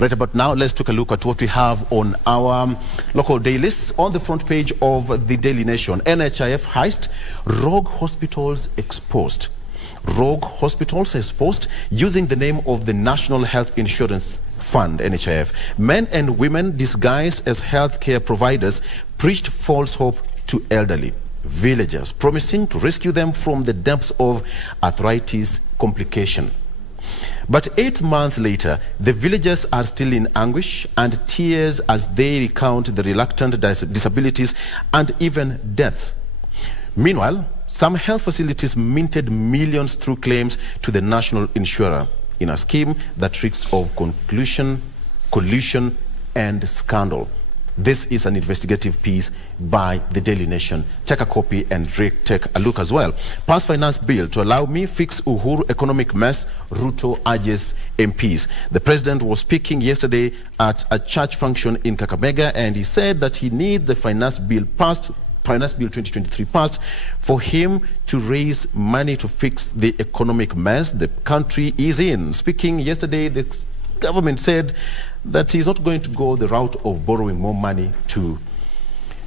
Right about now, let's take a look at what we have on our local dailies. On the front page of the Daily Nation, NHIF heist, rogue hospitals exposed. Rogue hospitals exposed using the name of the National Health Insurance Fund, NHIF. Men and women disguised as healthcare providers preached false hope to elderly villagers, promising to rescue them from the depths of arthritis complication. But 8 months later, the villagers are still in anguish and tears as they recount the reluctant disabilities and even deaths. Meanwhile, some health facilities minted millions through claims to the national insurer in a scheme that reeks of collusion, and scandal. This is an investigative piece by the Daily Nation. Take a copy and take a look as well. Pass finance bill to allow me fix Uhuru economic mess, Ruto urges MPs. The president was speaking yesterday at a church function in Kakamega, and he said that he needs the finance bill 2023 passed for him to raise money to fix the economic mess the country is in. Speaking yesterday, the government said that he's not going to go the route of borrowing more money to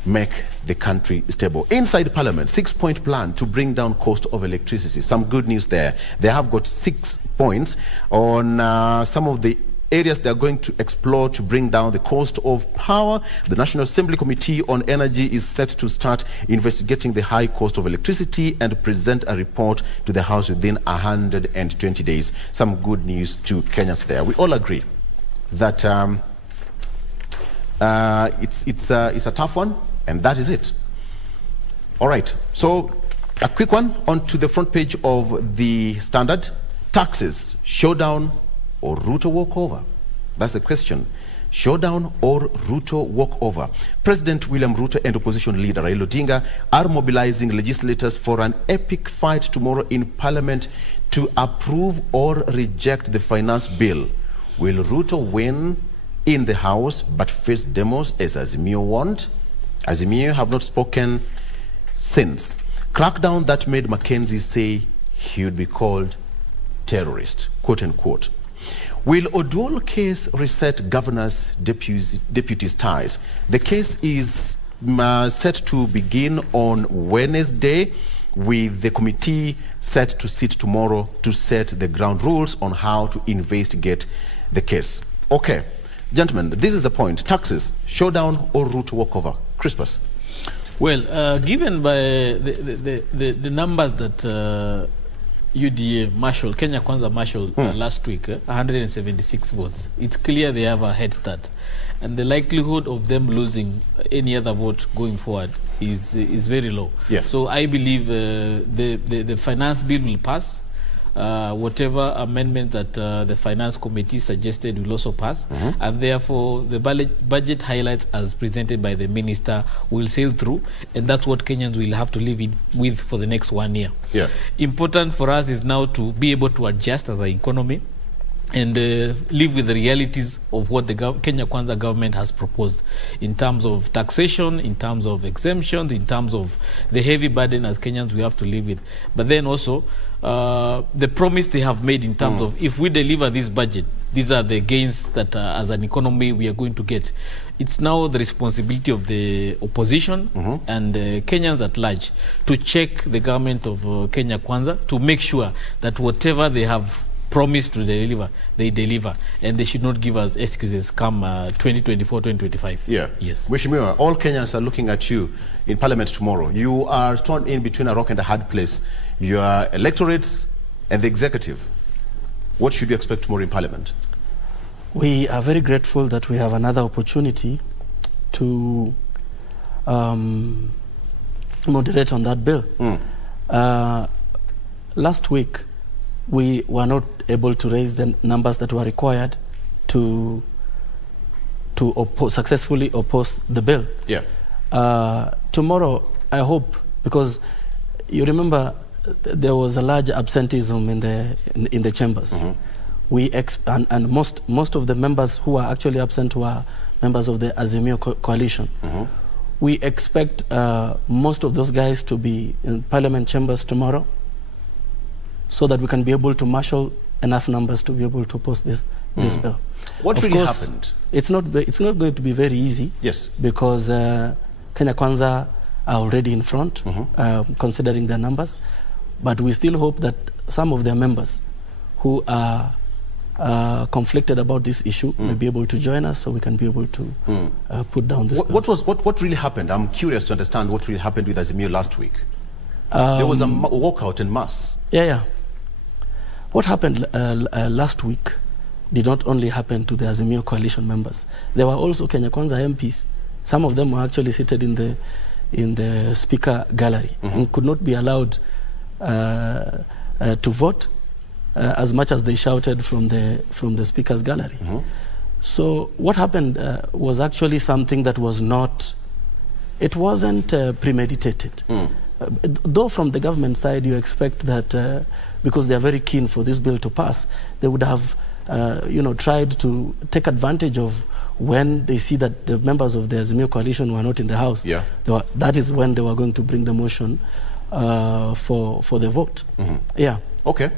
make the country stable. Inside Parliament, 6-point plan to bring down cost of electricity. Some good news there. They have got 6 points on some of the areas they are going to explore to bring down the cost of power. The National Assembly Committee on Energy is set to start investigating the high cost of electricity and present a report to the House within 120 days. Some good news to Kenyans there. We all agree that it's a tough one, and that is it. All right, so a quick one onto the front page of the Standard. Taxes, showdown or Ruto walkover? That's the question. Showdown or Ruto walkover? President William Ruto and opposition leader Raila Odinga are mobilizing legislators for an epic fight tomorrow in Parliament to approve or reject the finance bill. Will Ruto win in the House but face demos as Azimio want? Azimio have not spoken since. Crackdown that made Mackenzie say he would be called terrorist, quote unquote. Will Oloo case reset governors' deputies' ties? The case is set to begin on Wednesday, with the committee set to sit tomorrow to set the ground rules on how to investigate the case. Okay, gentlemen, this is the point. Taxes, showdown or Ruto walkover? Crispus. Well, given by the numbers that UDA Marshall, Kenya Kwanza Marshall last week, 176 votes. It's clear they have a head start. And the likelihood of them losing any other vote going forward is very low. Yes. So I believe the finance bill will pass. Whatever amendment that the finance committee suggested will also pass, and therefore the budget highlights as presented by the minister will sail through, and that's what Kenyans will have to live with for the next 1 year. Yeah. Important for us is now to be able to adjust as an economy and live with the realities of what the Kenya Kwanza government has proposed in terms of taxation, in terms of exemptions, in terms of the heavy burden as Kenyans we have to live with. But then also the promise they have made in terms of if we deliver this budget, these are the gains that as an economy we are going to get. It's now the responsibility of the opposition and Kenyans at large to check the government of Kenya Kwanza to make sure that whatever they have promised to deliver, they deliver, and they should not give us excuses come 2024, 2025. Yeah. Yes. Mheshimiwa, all Kenyans are looking at you in Parliament tomorrow. You are torn in between a rock and a hard place. Your electorates and the executive. What should you expect tomorrow in Parliament? We are very grateful that we have another opportunity to moderate on that bill. Last week, we were not able to raise the numbers that were required to successfully oppose the bill. Yeah. Tomorrow, I hope, because you remember there was a large absenteeism in the chambers. And most of the members who were actually absent were members of the Azimio coalition. We expect most of those guys to be in Parliament chambers tomorrow, so that we can be able to marshal enough numbers to be able to post this bill. What really happened? It's not going to be very easy. Yes. Because Kenya Kwanza are already in front, considering their numbers. But we still hope that some of their members who are conflicted about this issue may be able to join us, so we can be able to put down this. What really happened? I'm curious to understand what really happened with Azimio last week. There was a walkout en masse. Yeah. What happened last week did not only happen to the Azimio coalition members. There were also Kenya Kwanza MPs. Some of them were actually seated in the speaker gallery and could not be allowed to vote as much as they shouted from the speaker's gallery. So what happened was actually something that was not, it wasn't premeditated. Though from the government side you expect that because they are very keen for this bill to pass, they would have tried to take advantage of when they see that the members of the Azimio coalition were not in the House. Yeah. That is when they were going to bring the motion for the vote. Yeah. Okay.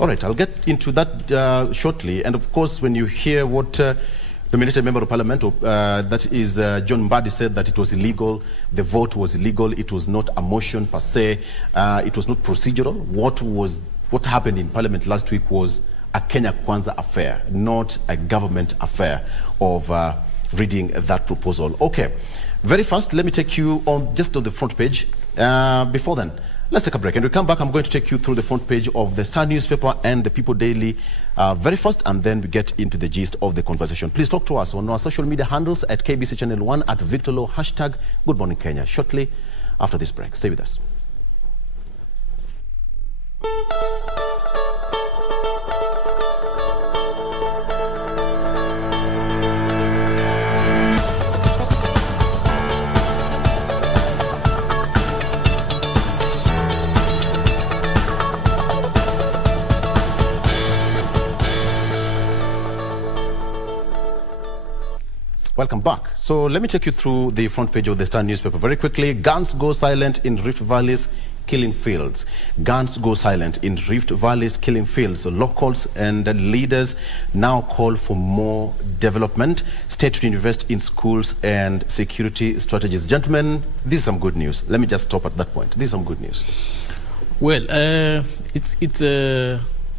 All right. I'll get into that shortly. And of course, when you hear what nominated member of parliament, that is John Mbadi, said that it was illegal, the vote was illegal, it was not a motion per se, it was not procedural. What happened in parliament last week was a Kenya Kwanza affair, not a government affair of reading that proposal. Okay, very fast, let me take you on just on the front page. Before then, let's take a break. And we come back, I'm going to take you through the front page of the Star newspaper and the People Daily very fast, and then we get into the gist of the conversation. Please talk to us on our social media handles at KBC Channel 1, at Victor Oloo, hashtag Good Morning Kenya, shortly after this break. Stay with us. Welcome back. So let me take you through the front page of the Star newspaper very quickly. Guns go silent in Rift Valley's killing fields. Guns go silent in Rift Valley's killing fields. So locals and leaders now call for more development. State to invest in schools and security strategies. Gentlemen, this is some good news. Let me just stop at that point. This is some good news. Well, it's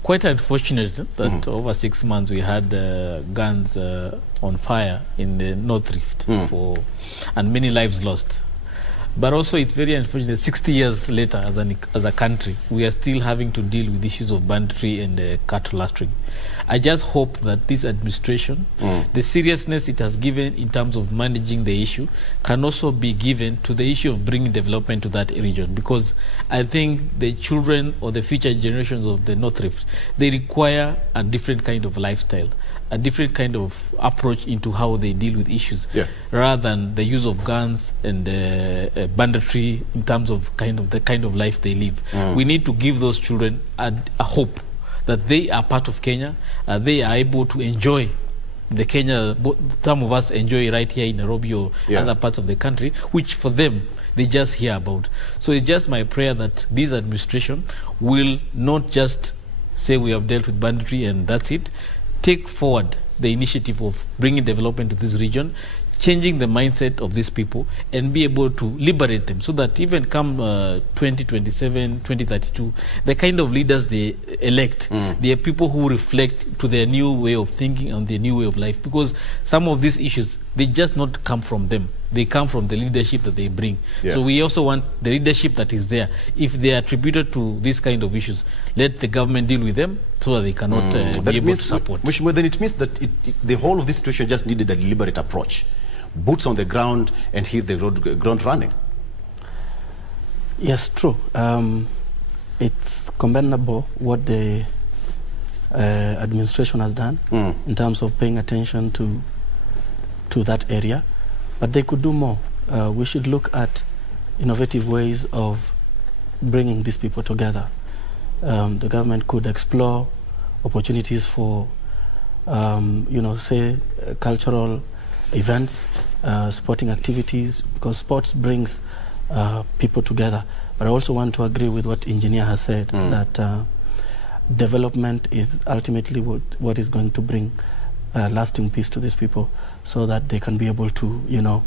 quite unfortunate that over 6 months we had guns on fire in the North Rift and many lives lost. But also it's very unfortunate 60 years later as a country we are still having to deal with issues of banditry and cattle lustring. I just hope that this administration, the seriousness it has given in terms of managing the issue, can also be given to the issue of bringing development to that region, because I think the children or the future generations of the North Rift, they require a different kind of lifestyle, a different kind of approach into how they deal with issues, rather than the use of guns and banditry in terms of the kind of life they live. We need to give those children a hope that they are part of Kenya, they are able to enjoy the Kenya some of us enjoy right here in Nairobi or other parts of the country, which for them they just hear about. So it's just my prayer that this administration will not just say we have dealt with banditry and that's it. Take forward the initiative of bringing development to this region, changing the mindset of these people, and be able to liberate them, so that even come 2027, 2032, the kind of leaders they elect, they are people who reflect to their new way of thinking and their new way of life. Because some of these issues, they just not come from them. They come from the leadership that they bring. So we also want the leadership that is there. If they are attributed to this kind of issues, let the government deal with them so that they cannot be able to support. Then it means that the whole of this situation just needed a deliberate approach. Boots on the ground and hit the ground running. Yes, true. It's commendable what the administration has done in terms of paying attention to that area, but they could do more. We should look at innovative ways of bringing these people together. The government could explore opportunities for, say, cultural events, sporting activities, because sports brings people together. But I also want to agree with what Engineer has said, that development is ultimately what is going to bring lasting peace to these people, so that they can be able to,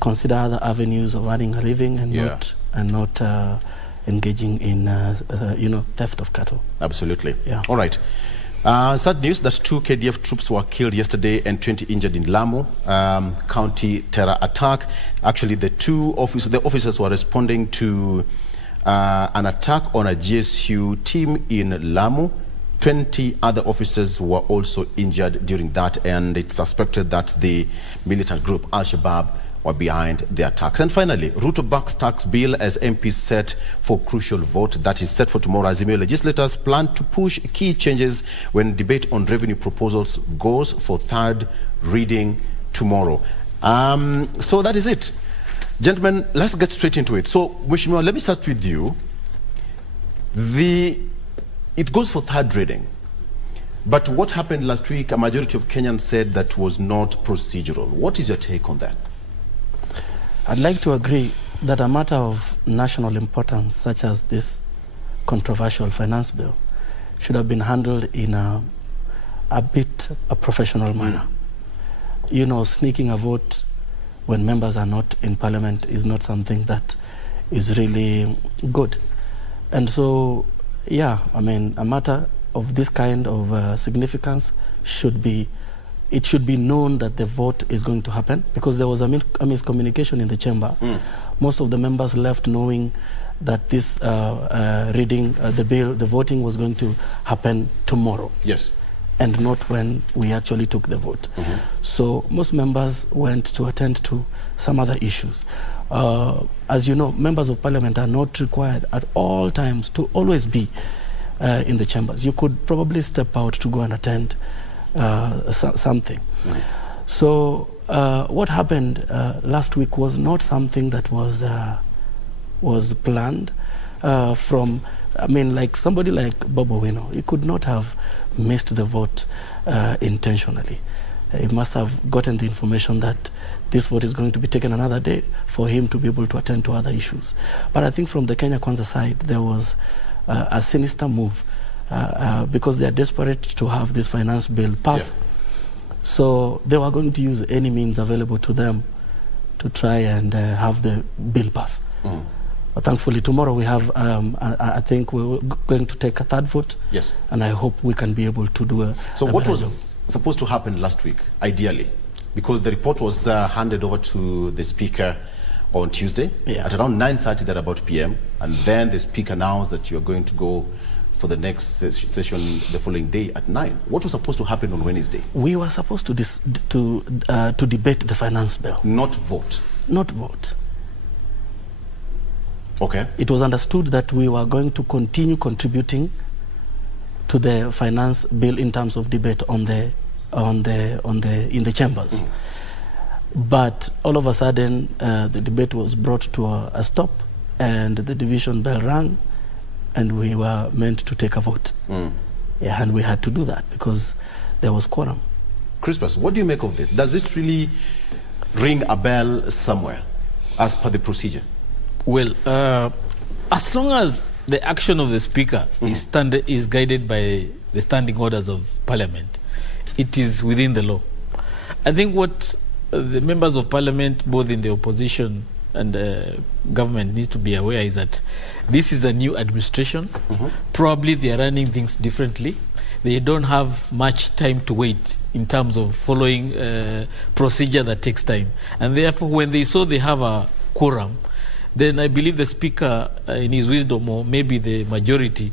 consider other avenues of earning a living and not engaging in, theft of cattle. Absolutely. Yeah. All right. Sad news that 2 KDF troops were killed yesterday and 20 injured in Lamu County terror attack. Actually, the officers were responding to an attack on a GSU team in Lamu. 20 other officers were also injured during that, and it's suspected that the militant group Al-Shabaab were behind the attacks. And finally, Ruto backs tax bill as MPs set for crucial vote that is set for tomorrow. Azimio legislators plan to push key changes when debate on revenue proposals goes for third reading tomorrow. So that is it. Gentlemen, let's get straight into it. So, Mheshimiwa, let me start with you. It goes for third reading. But what happened last week, a majority of Kenyans said that was not procedural. What is your take on that? I'd like to agree that a matter of national importance, such as this controversial finance bill, should have been handled in a professional manner. Sneaking a vote when members are not in parliament is not something that is really good. And so, a matter of this kind of significance should be known that the vote is going to happen, because there was a miscommunication in the chamber. Most of the members left knowing that this reading, the voting was going to happen tomorrow. Yes. And not when we actually took the vote. So most members went to attend to some other issues. As you know, members of parliament are not required at all times to always be in the chambers. You could probably step out to go and attend something. So what happened last week was not something that was planned from, like somebody like Bobo Wino. He could not have missed the vote intentionally. He must have gotten the information that this vote is going to be taken another day for him to be able to attend to other issues. But I think from the Kenya Kwanza side, there was a sinister move because they are desperate to have this finance bill pass. So they were going to use any means available to them to try and have the bill pass. But thankfully tomorrow we have, I think we're going to take a third vote. Yes. And I hope we can be able to do a So what was supposed to happen last week, ideally? Because the report was handed over to the Speaker on Tuesday at around 9:30 thereabout p.m. And then the Speaker announced that you are going to go for the next session the following day at 9. What was supposed to happen on Wednesday? We were supposed to debate the finance bill. Not vote? Not vote. Okay. It was understood that we were going to continue contributing to the finance bill in terms of debate in the chambers. But all of a sudden, the debate was brought to a stop, and the division bell rang, and we were meant to take a vote. And we had to do that because there was quorum. Crispus, what do you make of this? Does it really ring a bell somewhere as per the procedure? Well, as long as the action of the Speaker is guided by the standing orders of Parliament, it is within the law. I think what the members of Parliament, both in the opposition and government, need to be aware is that this is a new administration. Probably they are running things differently. They don't have much time to wait in terms of following procedure that takes time. And therefore, when they saw they have a quorum, then I believe the Speaker, in his wisdom, or maybe the majority,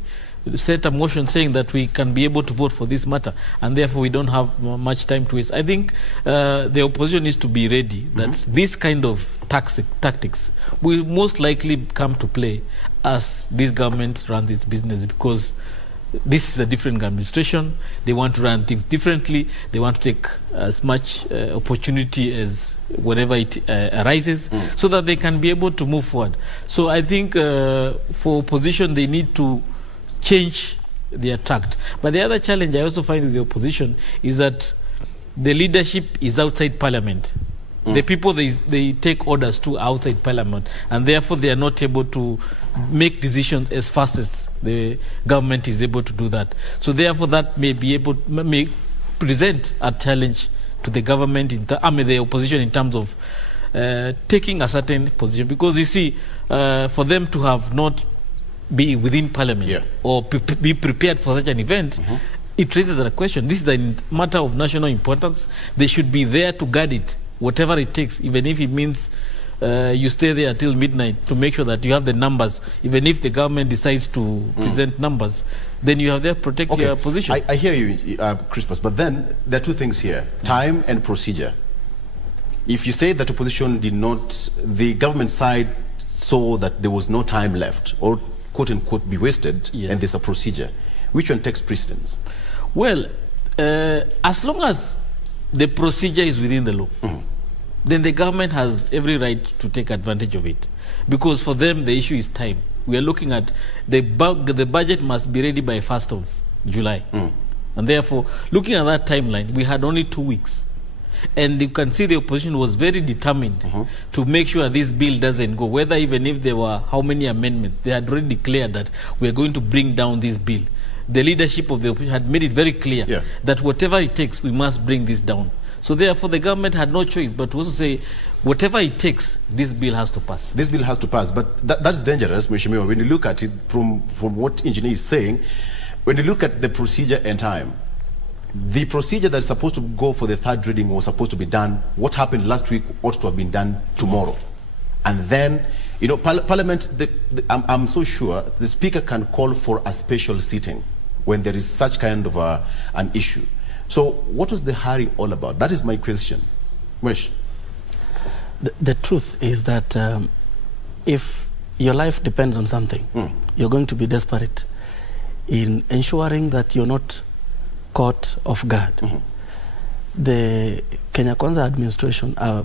set a motion saying that we can be able to vote for this matter, and therefore we don't have much time to waste. I think the opposition needs to be ready that this kind of tactics will most likely come to play as this government runs its business, because this is a different administration. They want to run things differently. They want to take as much opportunity as whenever it arises, so that they can be able to move forward. So I think for opposition, they need to change their tract. But the other challenge I also find with the opposition is that the leadership is outside Parliament. The people they take orders to outside Parliament, and therefore they are not able to make decisions as fast as the government is able to do that. So therefore that may present a challenge to the government, the opposition, in terms of taking a certain position. Because you see, for them to have not be within parliament or be prepared for such an event, it raises a question. This is a matter of national importance. They should be there to guard it, whatever it takes, even if it means you stay there till midnight to make sure that you have the numbers. Even if the government decides to present numbers, then you have there protect your position. I hear you, Crispus, but then there are two things here: time and procedure. If you say that opposition did not, the government side saw that there was no time left, or quote unquote be wasted, and there's a procedure, which one takes precedence? Well, as long as the procedure is within the law, then the government has every right to take advantage of it. Because for them, the issue is time. We are looking at the budget must be ready by 1st of July. And therefore, looking at that timeline, we had only 2 weeks. And you can see the opposition was very determined to make sure this bill doesn't go, whether even if there were how many amendments, they had already declared that we are going to bring down this bill. The leadership of the opposition had made it very clear that whatever it takes, we must bring this down. So therefore, the government had no choice but to also say, whatever it takes, this bill has to pass. This bill has to pass, but that's dangerous, Mheshimiwa. When you look at it from what engineer is saying, when you look at the procedure and time, the procedure that's supposed to go for the third reading was supposed to be done. What happened last week ought to have been done tomorrow. And then, you know, Parliament, I'm so sure the Speaker can call for a special sitting when there is such kind of an issue. So what was the hurry all about? That is my question. Mesh. The truth is that if your life depends on something, you're going to be desperate in ensuring that you're not caught off guard. The Kenya Kwanza administration are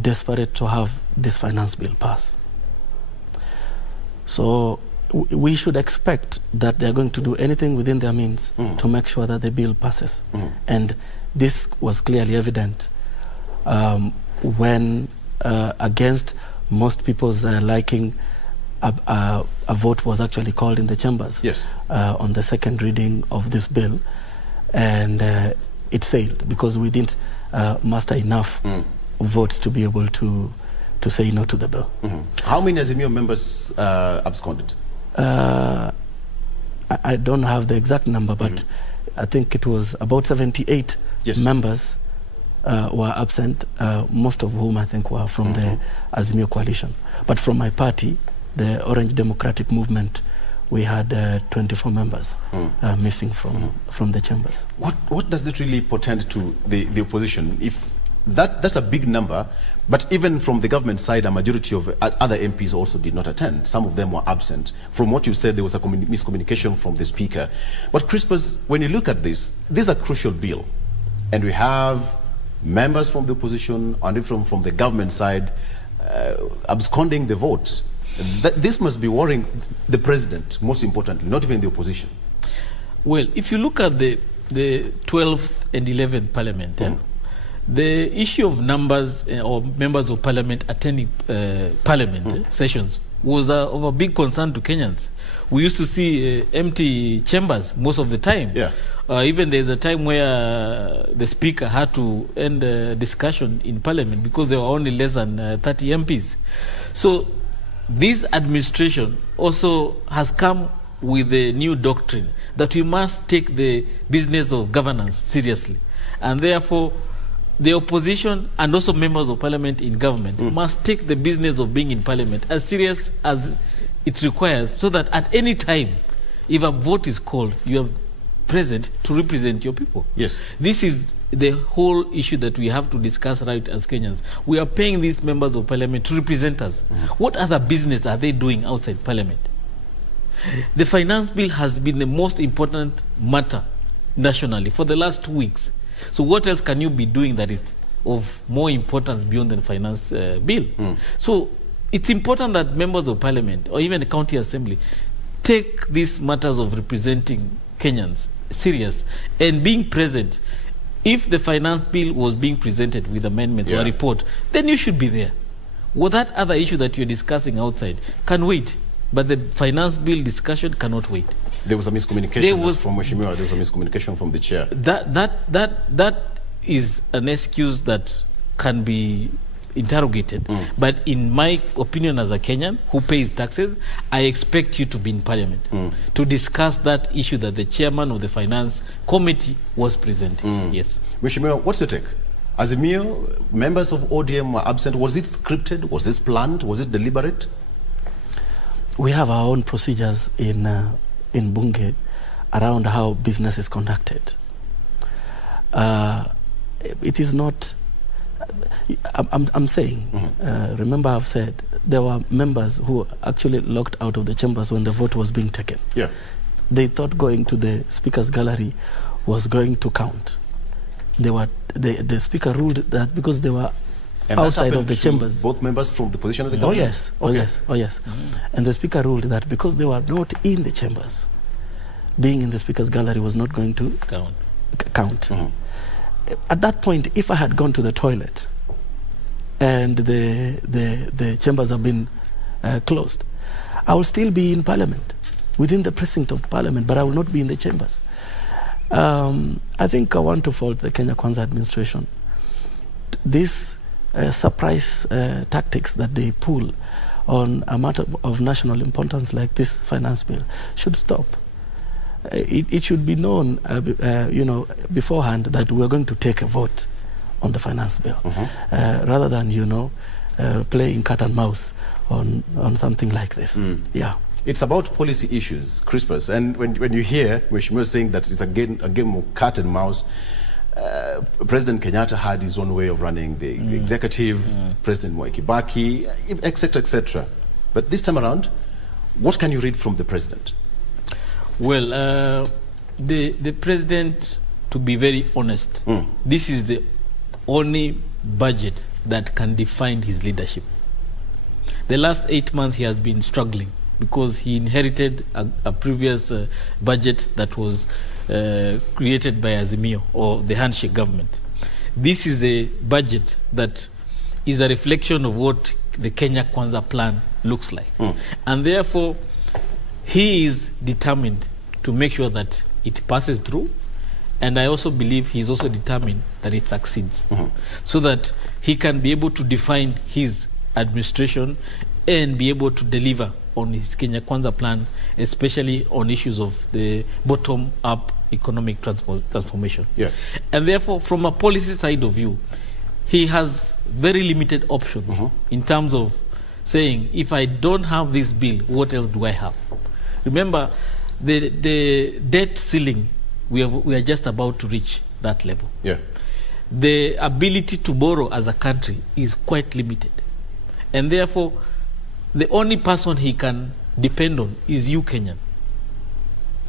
desperate to have this finance bill pass. So we should expect that they're going to do anything within their means to make sure that the bill passes. And this was clearly evident when, against most people's liking, a vote was actually called in the chambers on the second reading of this bill. And it failed because we didn't muster enough votes to be able to say no to the bill. How many Azimio members absconded? I don't have the exact number, but I think it was about 78 members were absent, most of whom I think were from the Azimio coalition. But from my party, the Orange Democratic Movement, we had 24 members missing from the chambers. What does it really portend to the opposition? If that's a big number, but even from the government side, a majority of other MPs also did not attend. Some of them were absent. From what you said, there was a miscommunication from the Speaker. But Crispus, when you look at this is a crucial bill, and we have members from the opposition and even from the government side absconding the vote. This must be worrying the president, most importantly, not even the opposition. Well, if you look at the 12th and 11th parliament, the issue of numbers or members of parliament attending parliament sessions was of a big concern to Kenyans. We used to see empty chambers most of the time. Even there's a time where the Speaker had to end discussion in parliament because there were only less than 30 MPs. So this administration also has come with a new doctrine that we must take the business of governance seriously. And therefore, the opposition and also members of parliament in government must take the business of being in parliament as serious as it requires, so that at any time, if a vote is called, you are present to represent your people. This is the whole issue that we have to discuss right as Kenyans. We are paying these members of parliament to represent us. What other business are they doing outside parliament? The finance bill has been the most important matter nationally for the last 2 weeks. So what else can you be doing that is of more importance beyond the finance bill? So it's important that members of parliament or even the county assembly take these matters of representing Kenyans serious and being present. If the finance bill was being presented with amendments or a report, then you should be there. Well, that other issue that you're discussing outside can wait, but the finance bill discussion cannot wait. There was a miscommunication from Mheshimiwa. There was a miscommunication from the chair. That is an excuse that can be interrogated. But in my opinion as a Kenyan who pays taxes, I expect you to be in parliament to discuss that issue that the chairman of the finance committee was presenting. Yes. Mheshimiwa, what's your take? As a members of ODM were absent. Was it scripted? Was this planned? Was it deliberate? We have our own procedures in Bunge around how business is conducted. It is not. I'm saying. Remember, I've said there were members who actually locked out of the chambers when the vote was being taken. Yeah. They thought going to the speaker's gallery was going to count. The speaker ruled that because they were outside of the chambers. Both members from the position of the government? Oh yes. And the speaker ruled that because they were not in the chambers, being in the speaker's gallery was not going to count. At that point, if I had gone to the toilet and the chambers have been closed, I will still be in parliament, within the precinct of parliament, but I will not be in the chambers. I think I want to fault the Kenya Kwanza administration. This surprise tactics that they pull on a matter of national importance like this finance bill should stop. It should be known, beforehand that we're going to take a vote on the finance bill, rather than playing cat and mouse on something like this. Yeah. It's about policy issues, Crispus, and when you hear Mheshimiwa saying that it's a game of cat and mouse, President Kenyatta had his own way of running the executive, President Mwai Kibaki, etc., etc. But this time around, what can you read from the president? Well, the president, to be very honest, this is the only budget that can define his leadership. The last 8 months he has been struggling because he inherited a previous budget that was created by Azimio, or the handshake government. This is a budget that is a reflection of what the Kenya Kwanza plan looks like. And therefore, he is determined to make sure that it passes through, and I also believe he is also determined that it succeeds, so that he can be able to define his administration and be able to deliver on his Kenya Kwanza plan, especially on issues of the bottom-up economic transformation. Yeah. And therefore, from a policy side of view, he has very limited options in terms of saying, if I don't have this bill, what else do I have? Remember, the debt ceiling, we are just about to reach that level. Yeah. The ability to borrow as a country is quite limited. And therefore, the only person he can depend on is you, Kenyan,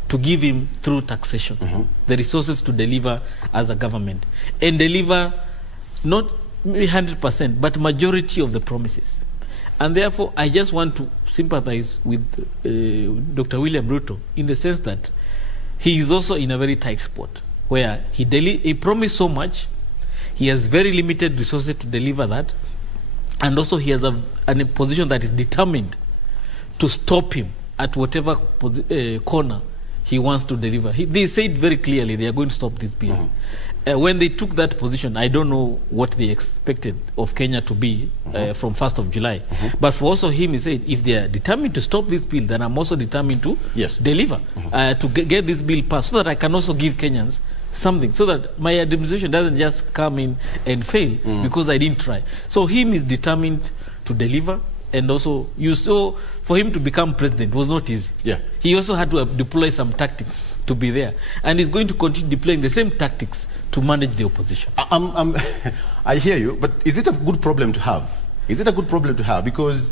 to give him through taxation the resources to deliver as a government, and deliver not 100%, but majority of the promises. And therefore, I just want to sympathize with Dr. William Ruto in the sense that he is also in a very tight spot where he promised so much, he has very limited resources to deliver that, and also he has a position that is determined to stop him at whatever corner he wants to deliver. They said very clearly they are going to stop this bill. When they took that position, I don't know what they expected of Kenya to be from 1st of July. But for also him, he said, if they are determined to stop this bill, then I'm also determined to deliver, to get this bill passed, so that I can also give Kenyans something, so that my administration doesn't just come in and fail because I didn't try. So him is determined to deliver. And also, you saw, for him to become president was not easy. Yeah. He also had to deploy some tactics to be there. And he's going to continue deploying the same tactics to manage the opposition. I hear you, but is it a good problem to have? Is it a good problem to have? Because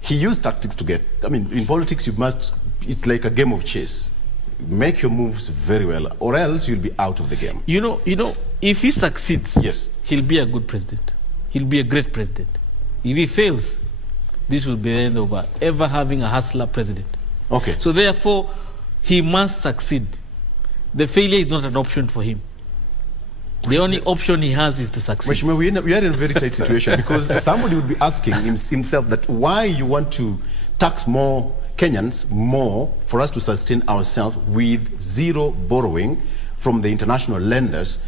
he used tactics to get, in politics it's like a game of chess. Make your moves very well, or else you'll be out of the game. You know, if he succeeds, he'll be a good president. He'll be a great president. If he fails, this will be the end of ever having a hustler president. Okay. So therefore, he must succeed. The failure is not an option for him. The only option he has is to succeed. Mheshimiwa, we are in a very tight situation because somebody would be asking himself that why you want to tax more Kenyans more for us to sustain ourselves with zero borrowing from the international lenders,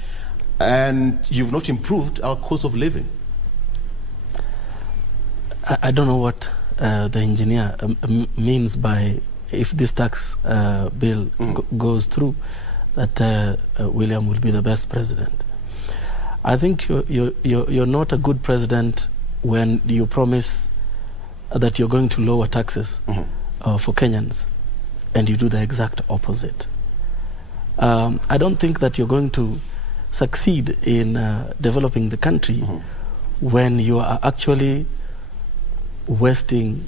and you've not improved our cost of living. I don't know what the engineer means by, if this tax bill goes through, that William will be the best president. I think you're not a good president when you promise that you're going to lower taxes for Kenyans, and you do the exact opposite. I don't think that you're going to succeed in developing the country when you are actually wasting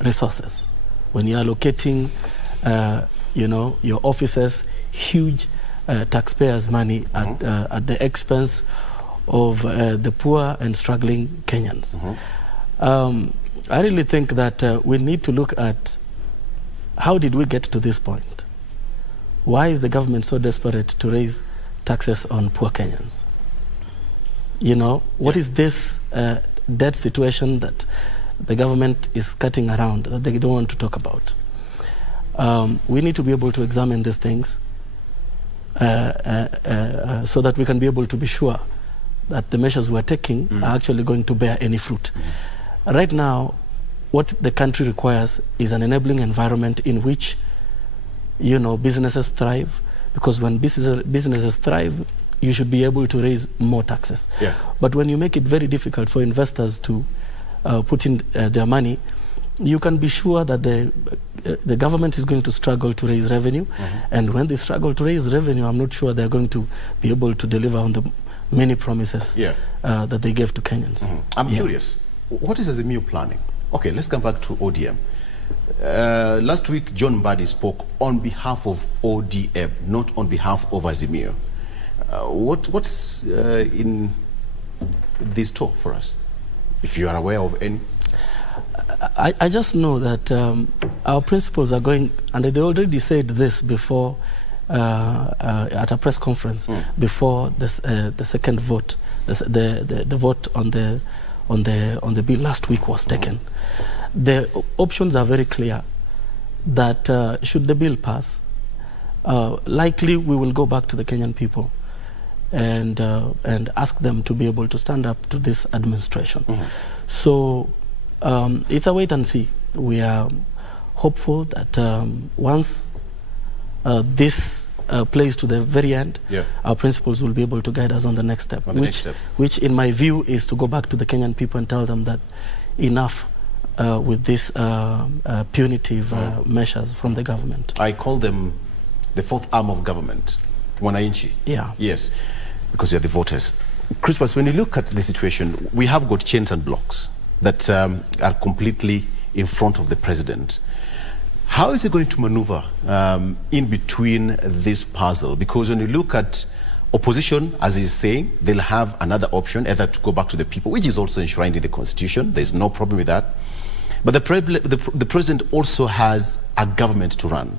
resources, when you're allocating your offices huge taxpayers' money at the expense of the poor and struggling Kenyans. I really think that we need to look at how did we get to this point? Why is the government so desperate to raise taxes on poor Kenyans? What is this debt situation that the government is cutting around that they don't want to talk about? We need to be able to examine these things so that we can be able to be sure that the measures we're taking are actually going to bear any fruit. Right now, what the country requires is an enabling environment in which, businesses thrive, because when businesses thrive, you should be able to raise more taxes. Yeah. But when you make it very difficult for investors to put in their money, you can be sure that the government is going to struggle to raise revenue. And when they struggle to raise revenue, I'm not sure they're going to be able to deliver on the many promises that they gave to Kenyans. I'm curious, what is Azimio planning? Okay, let's come back to ODM. Last week, John Mbadi spoke on behalf of ODM, not on behalf of Azimio. What's in this talk for us, if you are aware of any? I just know that our principals are going, and they already said this before at a press conference before this, the second vote, the vote on the bill last week was taken. The options are very clear that should the bill pass, likely we will go back to the Kenyan people and ask them to be able to stand up to this administration. So it's a wait and see. We are hopeful that once this plays to the very end, our principals will be able to guide us on the next step, which in my view is to go back to the Kenyan people and tell them that enough with these punitive measures from the government. I call them the fourth arm of government, Wananchi. Yeah. Yes, because you're the voters. Crispus, when you look at the situation, we have got chains and blocks that are completely in front of the president. How is he going to maneuver in between this puzzle? Because when you look at opposition, as he's saying, they'll have another option, either to go back to the people, which is also enshrined in the constitution. There's no problem with that. But the president also has a government to run,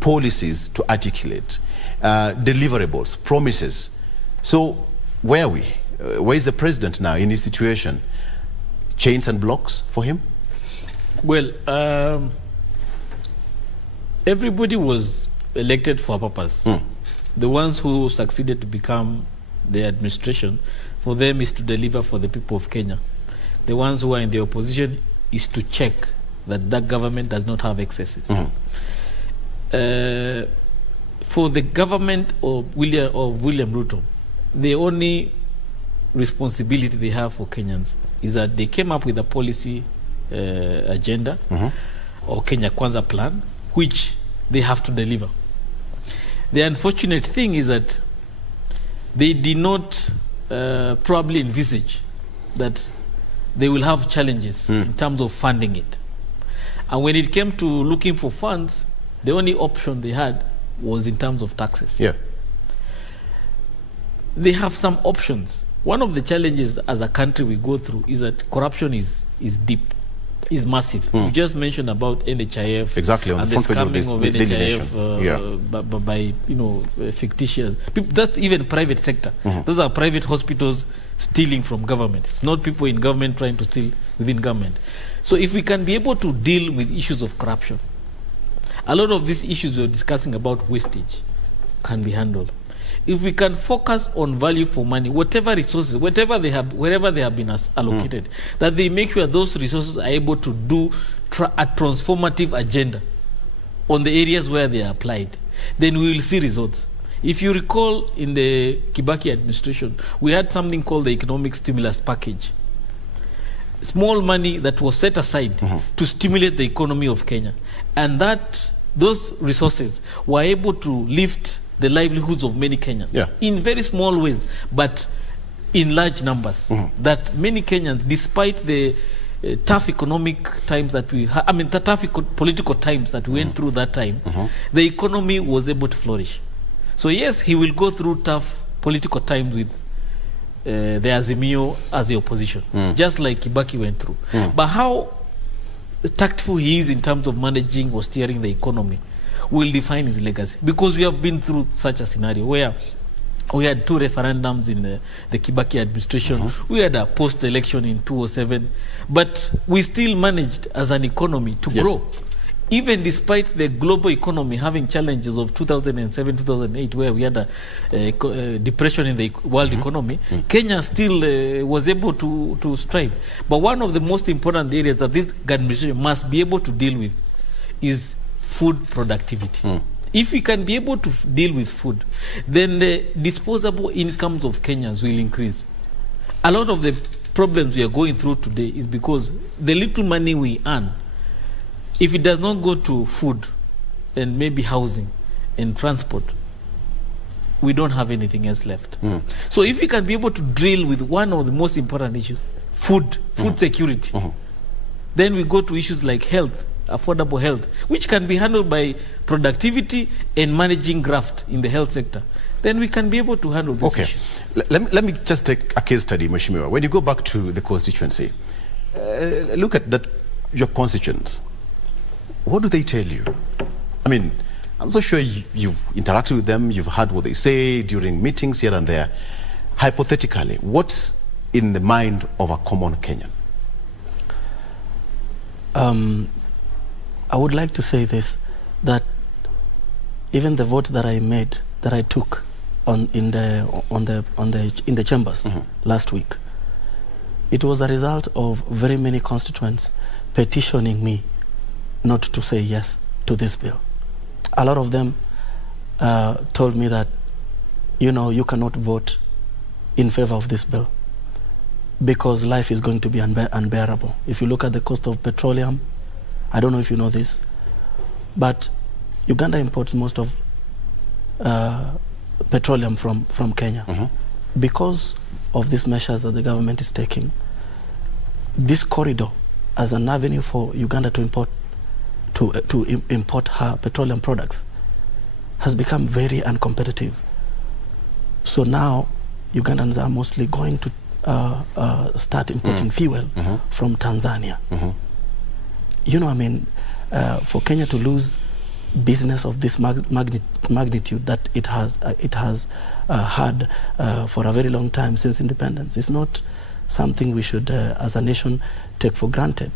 policies to articulate, deliverables, promises. So where are we? Where is the president now in his situation? Chains and blocks for him? Well, everybody was elected for a purpose. The ones who succeeded to become the administration, for them is to deliver for the people of Kenya. The ones who are in the opposition is to check that that government does not have excesses. For the government of William Ruto, the only responsibility they have for Kenyans is that they came up with a policy agenda or Kenya Kwanza plan, which they have to deliver. The unfortunate thing is that they did not probably envisage that they will have challenges in terms of funding it. And when it came to looking for funds, the only option they had was in terms of taxes. They have some options. One of the challenges as a country we go through is that corruption is deep. is massive. You just mentioned about NHIF. Exactly, on and the front page scamming of the NHIF by fictitious people. That's even private sector. Those are private hospitals stealing from government. It's not people in government trying to steal within government. So if we can be able to deal with issues of corruption, a lot of these issues we're discussing about wastage can be handled. If we can focus on value for money, whatever resources, wherever they have been allocated, that they make sure those resources are able to do a transformative agenda on the areas where they are applied, then we will see results. If you recall, in the Kibaki administration, we had something called the economic stimulus package. Small money that was set aside to stimulate the economy of Kenya. And those resources were able to lift the livelihoods of many Kenyans in very small ways, but in large numbers. That many Kenyans, despite the tough economic times that we had, the tough political times that we went through that time, the economy was able to flourish. So yes, he will go through tough political times with the Azimio as the opposition, just like Kibaki went through. But how tactful he is in terms of managing or steering the economy will define his legacy, because we have been through such a scenario where we had 2 referendums in the Kibaki administration. We had a post-election in 2007, but we still managed as an economy to grow. Even despite the global economy having challenges of 2007, 2008, where we had a depression in the world economy, Kenya still was able to strive. But one of the most important areas that this administration must be able to deal with is food productivity. If we can be able to deal with food, then the disposable incomes of Kenyans will increase. A lot of the problems we are going through today is because the little money we earn, if it does not go to food and maybe housing and transport, we don't have anything else left. So if we can be able to deal with one of the most important issues, food security, then we go to issues like health, affordable health, which can be handled by productivity and managing graft in the health sector. Then we can be able to handle these issues. Let me just take a case study, Mheshimiwa. When you go back to the constituency, look at that, your constituents. What do they tell you? I'm so sure you've interacted with them, you've heard what they say during meetings here and there. Hypothetically, what's in the mind of a common Kenyan? I would like to say this, that even the vote that I took in the chambers last week, it was a result of very many constituents petitioning me not to say yes to this bill. A lot of them told me that, you cannot vote in favor of this bill because life is going to be unbearable. If you look at the cost of petroleum, I don't know if you know this, but Uganda imports most of petroleum from Kenya. Because of these measures that the government is taking, this corridor as an avenue for Uganda to import her petroleum products has become very uncompetitive. So now Ugandans are mostly going to start importing fuel from Tanzania. For Kenya to lose business of this magnitude that it has had for a very long time since independence is not something we should, as a nation, take for granted.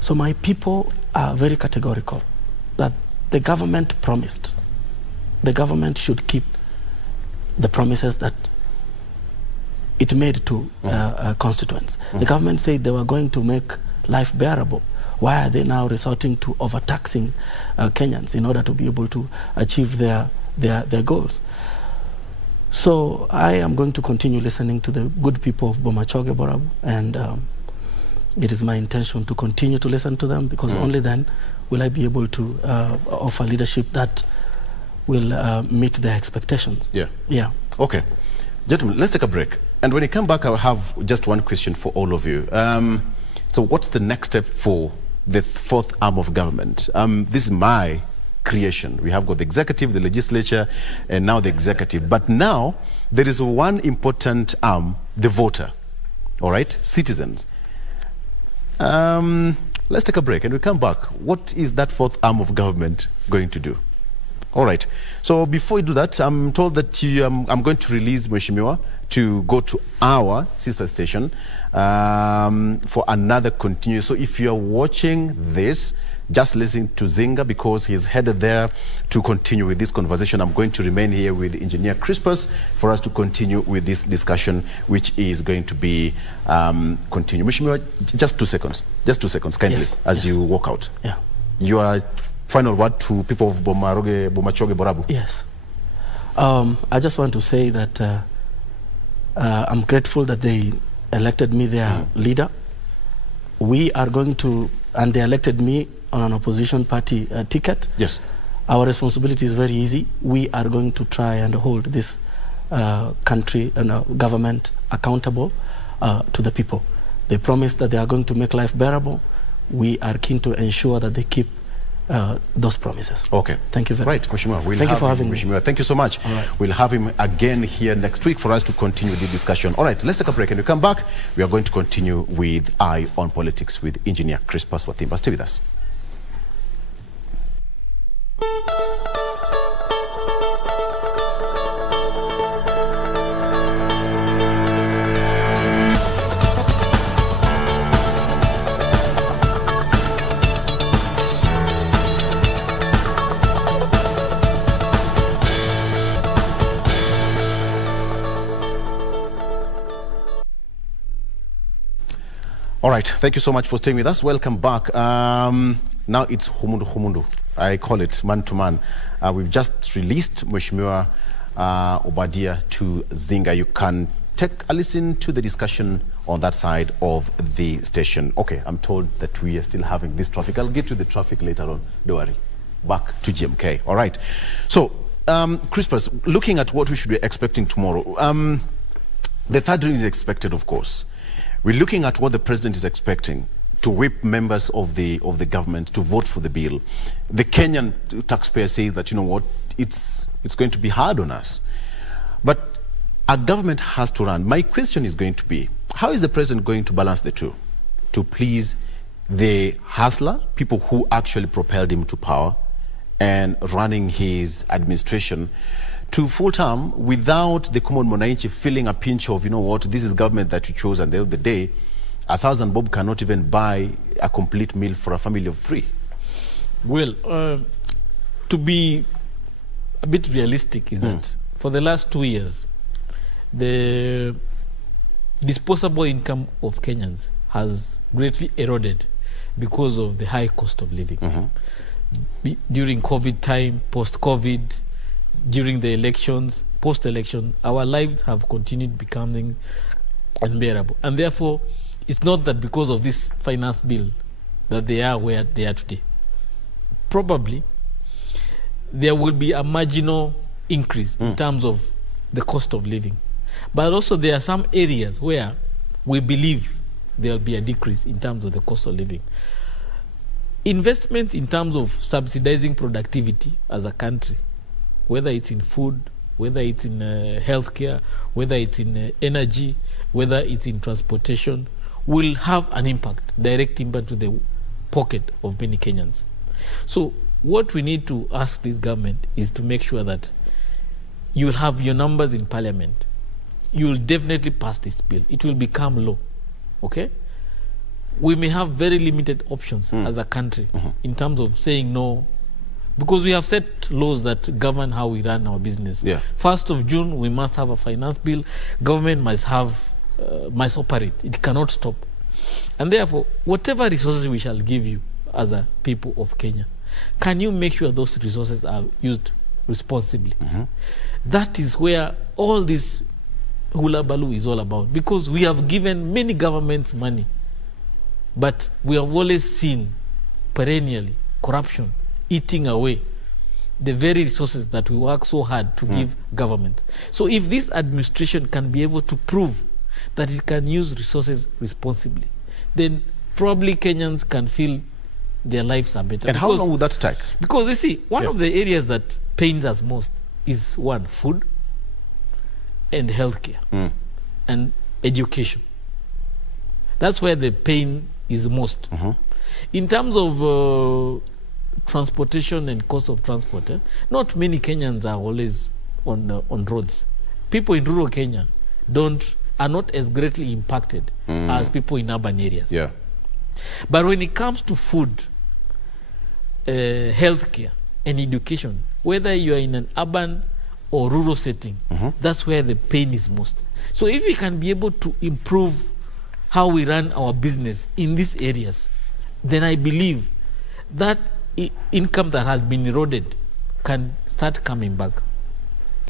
So my people are very categorical that the government promised. The government should keep the promises that it made to constituents. The government said they were going to make life bearable. Why are they now resorting to overtaxing Kenyans in order to be able to achieve their goals? So I am going to continue listening to the good people of Bomachoge, Borabu, and it is my intention to continue to listen to them, because only then will I be able to offer leadership that will meet their expectations. Yeah. Okay. Gentlemen, let's take a break. And when you come back, I'll have just one question for all of you. So what's the next step for the fourth arm of government? This is my creation. We have got the executive, the legislature, and now the executive. But now there is one important arm, the voter. All right? Citizens. let's take a break and we come back. What is that fourth arm of government going to do? All right. So before we do that, I'm told that I'm going to release Mheshimiwa to go to our sister station for another continuous. So if you're watching this, just listen to Zinga because he's headed there to continue with this conversation. I'm going to remain here with Engineer Crispus for us to continue with this discussion, which is going to be continue. Mheshimiwa, just 2 seconds. Just 2 seconds, kindly, as you walk out. Yeah. Your final word to people of Bomachoge, Borabu. Yes. I just want to say that I'm grateful that they elected me their leader. We are going to, and they elected me on an opposition party ticket. Yes. Our responsibility is very easy. We are going to try and hold this country and government accountable to the people. They promised that they are going to make life bearable. We are keen to ensure that they keep those promises. Okay. Thank you very much. Right, Mheshimiwa. Thank you for having me. Thank you so much. Right. We'll have him again here next week for us to continue the discussion. All right, let's take a break and we come back. We are going to continue with Eye on Politics with Engineer Crispus Wathimba. Stay with us. All right, thank you so much for staying with us. Welcome back. Now it's Humundu. I call it man to man. We've just released Mheshimiwa Obadiah to Zinga. You can take a listen to the discussion on that side of the station. Okay, I'm told that we are still having this traffic. I'll get to the traffic later on. Don't worry. Back to GMK. All right. So, Crispus, looking at what we should be expecting tomorrow, the third reading is expected, of course. We're looking at what the president is expecting to whip members of the government to vote for the bill. The Kenyan taxpayer says that, you know what, it's going to be hard on us. But our government has to run. My question is going to be, how is the president going to balance the two to please the hustler, people who actually propelled him to power and running his administration to full term without the common mwananchi feeling a pinch of, you know what, this is government that you chose, and at the end of the day, 1,000 bob cannot even buy a complete meal for a family of 3. Well, to be a bit realistic is that for the last 2 years, the disposable income of Kenyans has greatly eroded because of the high cost of living. During COVID time, post-COVID, during the elections, post-election, our lives have continued becoming unbearable. And therefore, it's not that because of this finance bill that they are where they are today. Probably, there will be a marginal increase in terms of the cost of living. But also there are some areas where we believe there will be a decrease in terms of the cost of living. Investment in terms of subsidizing productivity as a country, whether it's in food, whether it's in healthcare, whether it's in energy, whether it's in transportation, will have an impact, direct impact to the pocket of many Kenyans. So what we need to ask this government is to make sure that you will have your numbers in parliament. You will definitely pass this bill. It will become law, okay? We may have very limited options as a country in terms of saying no, because we have set laws that govern how we run our business. 1st of June, we must have a finance bill. Government must have, must operate. It cannot stop. And therefore, whatever resources we shall give you as a people of Kenya, can you make sure those resources are used responsibly? That is where all this hula baloo is all about, because we have given many governments money, but we have always seen perennially corruption eating away the very resources that we work so hard to give government. So if this administration can be able to prove that it can use resources responsibly, then probably Kenyans can feel their lives are better. And how long would that take? Because you see, one of the areas that pains us most is one, food and healthcare and education. That's where the pain is most. In terms of transportation and cost of transport, not many Kenyans are always on roads. People in rural Kenya are not as greatly impacted as people in urban areas. Yeah. But when it comes to food, healthcare, and education, whether you are in an urban or rural setting, that's where the pain is most. So if we can be able to improve how we run our business in these areas, then I believe that income that has been eroded can start coming back.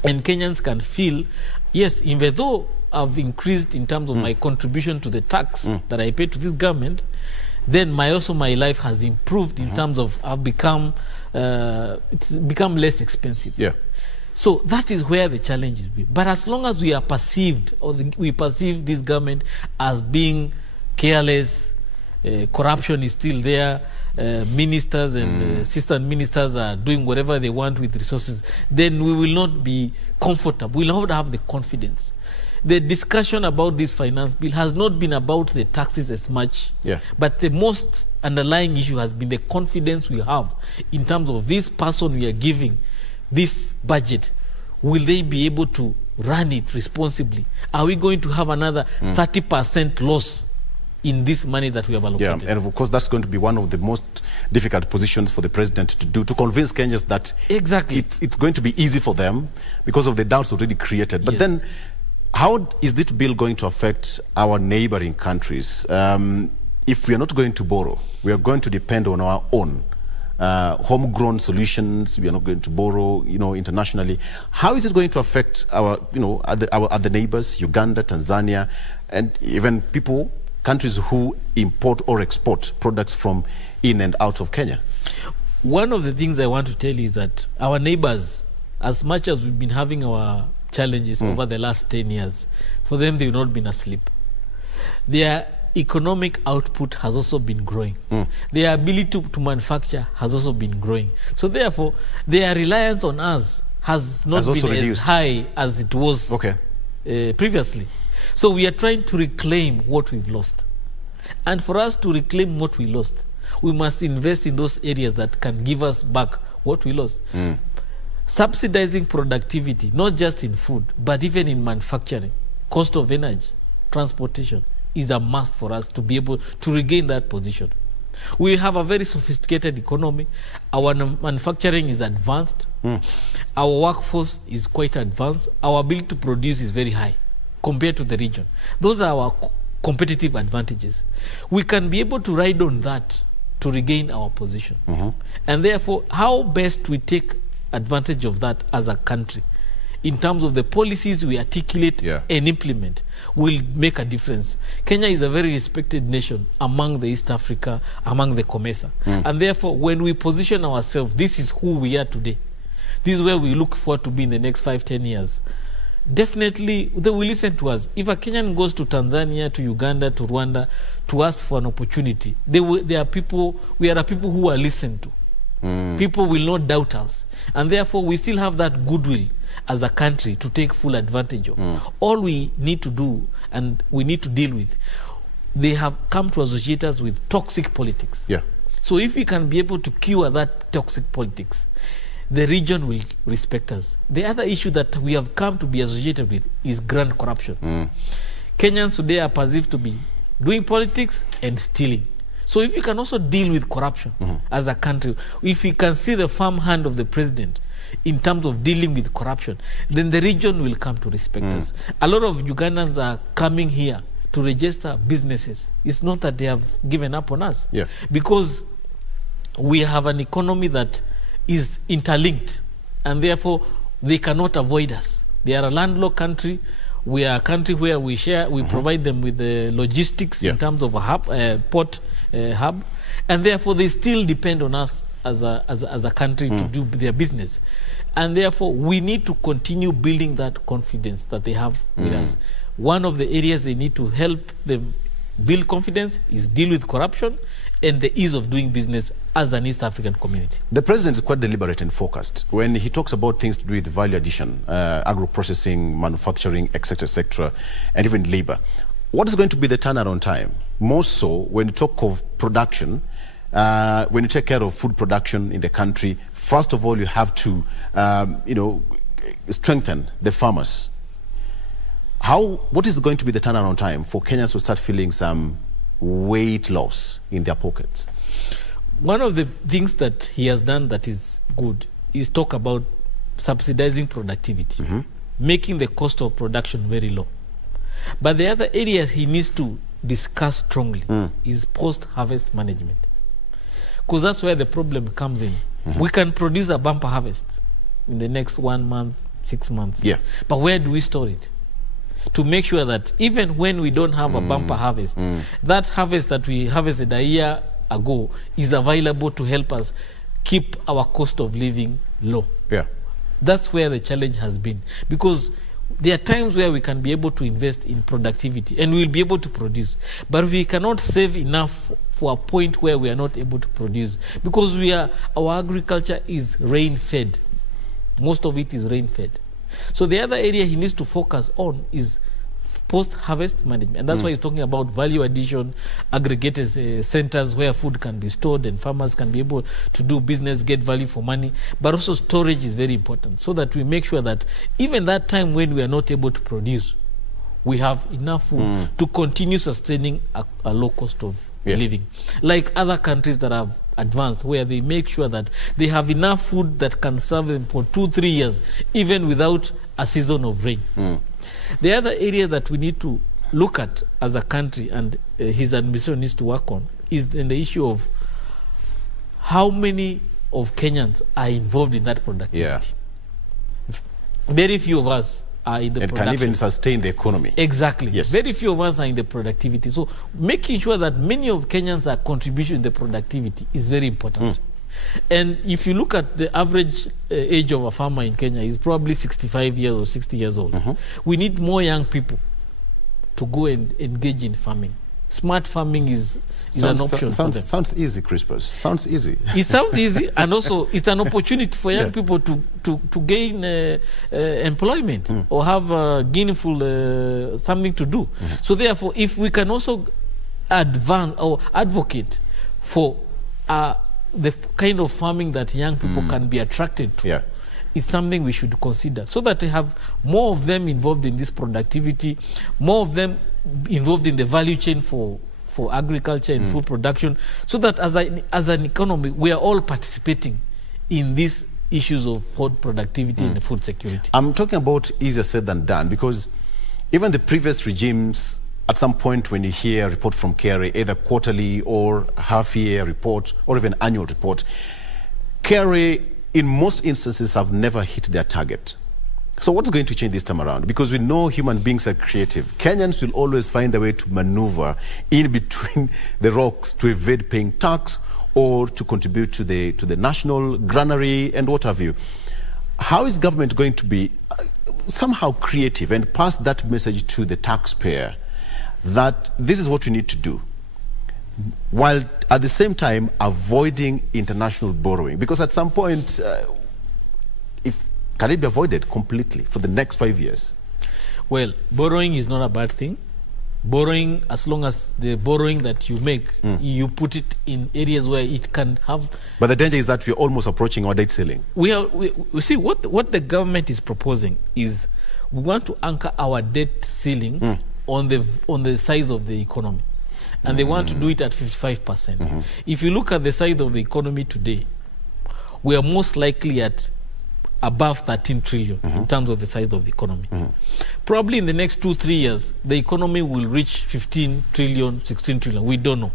And Kenyans can feel, yes, even though I've increased in terms of my contribution to the tax that I pay to this government, then my life has improved in terms of it's become less expensive. Yeah. So that is where the challenge is. But as long as we are perceived, or we perceive this government as being careless, corruption is still there, ministers and assistant ministers are doing whatever they want with resources, then we will not be comfortable. We will not have the confidence. The discussion about this finance bill has not been about the taxes as much, but the most underlying issue has been the confidence we have in terms of this person we are giving this budget. Will they be able to run it responsibly? Are we going to have another 30% loss in this money that we have allocated? Yeah, and of course that's going to be one of the most difficult positions for the president to do, to convince Kenyans that it's going to be easy for them because of the doubts already created. But then, how is this bill going to affect our neighboring countries? If we are not going to borrow, we are going to depend on our own homegrown solutions. We are not going to borrow, internationally. How is it going to affect our other neighbors, Uganda, Tanzania, and even countries who import or export products from in and out of Kenya? One of the things I want to tell you is that our neighbors, as much as we've been having our challenges over the last 10 years, for them they've not been asleep. Their economic output has also been growing. Their ability to manufacture has also been growing. So therefore, their reliance on us has not been as high as it was previously. So we are trying to reclaim what we've lost. And for us to reclaim what we lost, we must invest in those areas that can give us back what we lost. Subsidizing productivity, not just in food, but even in manufacturing, cost of energy, transportation, is a must for us to be able to regain that position. We have a very sophisticated economy. Our manufacturing is advanced. Our workforce is quite advanced. Our ability to produce is very high compared to the region. Those are our competitive advantages. We can be able to ride on that to regain our position. And therefore, how best we take advantage of that as a country in terms of the policies we articulate and implement will make a difference. Kenya is a very respected nation among the East Africa, among the COMESA. And therefore, when we position ourselves, this is who we are today. This is where we look forward to be in the next 5-10 years. Definitely, they will listen to us. If a Kenyan goes to Tanzania, to Uganda, to Rwanda, to ask for an opportunity, we are people who are listened to. People will not doubt us. And therefore, we still have that goodwill as a country to take full advantage of. All we need to do, and we need to deal with, they have come to associate us with toxic politics. So if we can be able to cure that toxic politics, the region will respect us. The other issue that we have come to be associated with is grand corruption. Kenyans today are perceived to be doing politics and stealing. So if you can also deal with corruption as a country, if we can see the firm hand of the president in terms of dealing with corruption, then the region will come to respect us. A lot of Ugandans are coming here to register businesses. It's not that they have given up on us. Because we have an economy that is interlinked, and therefore they cannot avoid us. They are a landlocked country. We are a country where we share, we provide them with the logistics in terms of a hub, port hub, and therefore they still depend on us as a country to do their business. And therefore we need to continue building that confidence that they have with us. One of the areas they need to help them build confidence is deal with corruption and the ease of doing business as an East African community. The president is quite deliberate and focused when he talks about things to do with value addition, agro-processing, manufacturing, etc., and even labor. What is going to be the turnaround time? More so when you talk of production when you take care of food production in the country, first of all, you have to, strengthen the farmers. What is going to be the turnaround time for Kenyans to start feeling some weight loss in their pockets? One of the things that he has done that is good is talk about subsidizing productivity, making the cost of production very low. But the other areas he needs to discuss strongly is post-harvest management. Because that's where the problem comes in. We can produce a bumper harvest in the next 1 month, 6 months. Yeah. But where do we store it? To make sure that even when we don't have a bumper harvest, that harvest that we harvested a year ago is available to help us keep our cost of living low. Yeah. That's where the challenge has been. Because there are times where we can be able to invest in productivity and we'll be able to produce. But we cannot save enough for a point where we are not able to produce. Because our agriculture is rain-fed. Most of it is rain-fed. So the other area he needs to focus on is post-harvest management. And that's why he's talking about value addition, aggregated centers where food can be stored and farmers can be able to do business, get value for money. But also storage is very important so that we make sure that even that time when we are not able to produce, we have enough food to continue sustaining a low cost of living. Like other countries that have advanced, where they make sure that they have enough food that can serve them for 2-3 years, even without a season of rain. The other area that we need to look at as a country, and his administration needs to work on, is in the issue of how many of Kenyans are involved in that productivity. Very few of us are in the production. And can even sustain the economy. Exactly. Yes. Very few of us are in the productivity. So making sure that many of Kenyans are contributing in the productivity is very important. And if you look at the average age of a farmer in Kenya, is probably 65 years or 60 years old. We need more young people to go and engage in farming. Smart farming is an option for them. Sounds easy, Crispus. Sounds easy. It sounds easy, and also it's an opportunity for young people to gain employment or have gainful something to do. So therefore, if we can also advance or advocate for the kind of farming that young people can be attracted to, it's something we should consider, so that we have more of them involved in this productivity, more of them involved in the value chain for agriculture and food production, so that as an economy, we are all participating in these issues of food productivity and food security. I'm talking about easier said than done, because even the previous regimes, at some point when you hear a report from KRA, either quarterly or half-year report or even annual report, KRA in most instances have never hit their target. So what's going to change this time around? Because we know human beings are creative. Kenyans will always find a way to maneuver in between the rocks to evade paying tax or to contribute to the national granary and what have you. How is government going to be somehow creative and pass that message to the taxpayer that this is what we need to do, while at the same time avoiding international borrowing? Because at some point, can it be avoided completely for the next 5 years? Well, borrowing is not a bad thing. Borrowing, as long as the borrowing that you make, you put it in areas where it can have... But the danger is that we're almost approaching our debt ceiling. We see, what the government is proposing is we want to anchor our debt ceiling on the size of the economy. And they want to do it at 55%. If you look at the size of the economy today, we are most likely at above 13 trillion in terms of the size of the economy. Probably in the next 2-3 years, the economy will reach 15 trillion, 16 trillion. We don't know,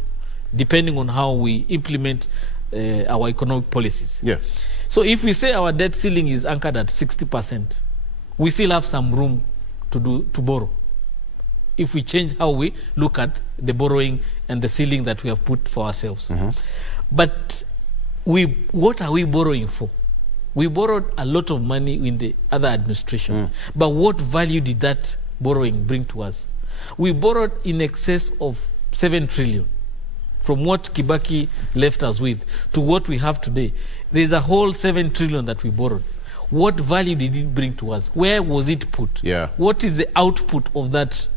depending on how we implement our economic policies. So if we say our debt ceiling is anchored at 60%, we still have some room to borrow, if we change how we look at the borrowing and the ceiling that we have put for ourselves. But what are we borrowing for? We borrowed a lot of money in the other administration. But what value did that borrowing bring to us? We borrowed in excess of 7 trillion. From what Kibaki left us with to what we have today, there's a whole 7 trillion that we borrowed. What value did it bring to us? Where was it put? What is the output of that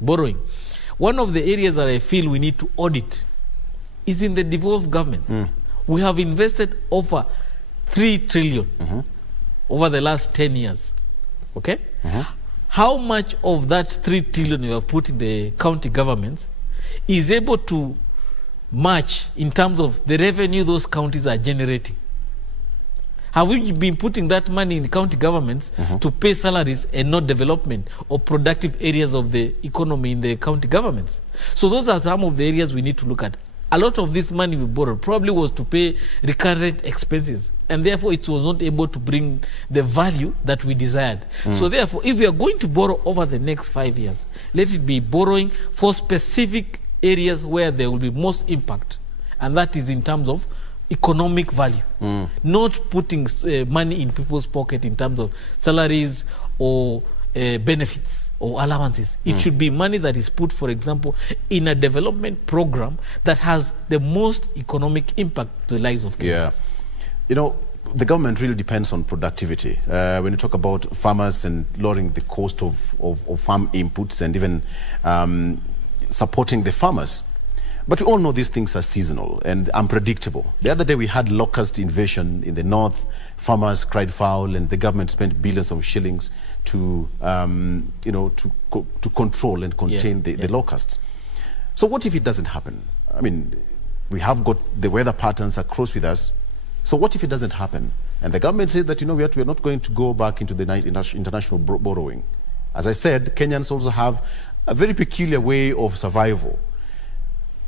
borrowing? One of the areas that I feel we need to audit is in the devolved governments. We have invested over 3 trillion over the last 10 years. Okay? How much of that 3 trillion you have put in the county governments is able to match in terms of the revenue those counties are generating? Have we been putting that money in county governments to pay salaries and not development or productive areas of the economy in the county governments? So those are some of the areas we need to look at. A lot of this money we borrowed probably was to pay recurrent expenses, and therefore it was not able to bring the value that we desired. So therefore, if we are going to borrow over the next 5 years, let it be borrowing for specific areas where there will be most impact, and that is in terms of economic value, not putting money in people's pocket in terms of salaries or benefits or allowances. It should be money that is put, for example, in a development program that has the most economic impact to the lives of Kenyans. Yeah. You know, the government really depends on productivity. When you talk about farmers and lowering the cost of farm inputs and even supporting the farmers. But we all know these things are seasonal and unpredictable. The other day we had locust invasion in the north. Farmers cried foul, and the government spent billions of shillings to, to control and contain the locusts. So what if it doesn't happen? I mean, we have got the weather patterns across with us. So what if it doesn't happen? And the government said that, we're not going to go back into the international borrowing. As I said, Kenyans also have a very peculiar way of survival.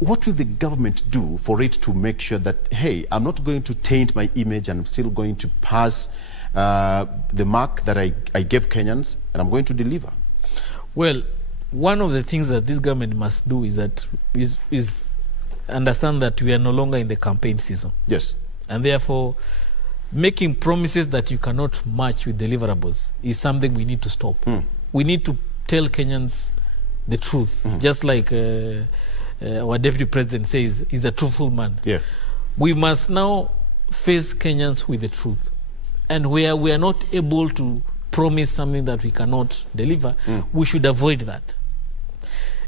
What will the government do for it to make sure that, hey, I'm not going to taint my image and I'm still going to pass the mark that I gave Kenyans, and I'm going to deliver? Well, one of the things that this government must do is understand that we are no longer in the campaign season. Yes. And therefore, making promises that you cannot match with deliverables is something we need to stop. We need to tell Kenyans the truth, just like our deputy president says, he's a truthful man. Yeah. We must now face Kenyans with the truth. And where we are not able to promise something that we cannot deliver, we should avoid that.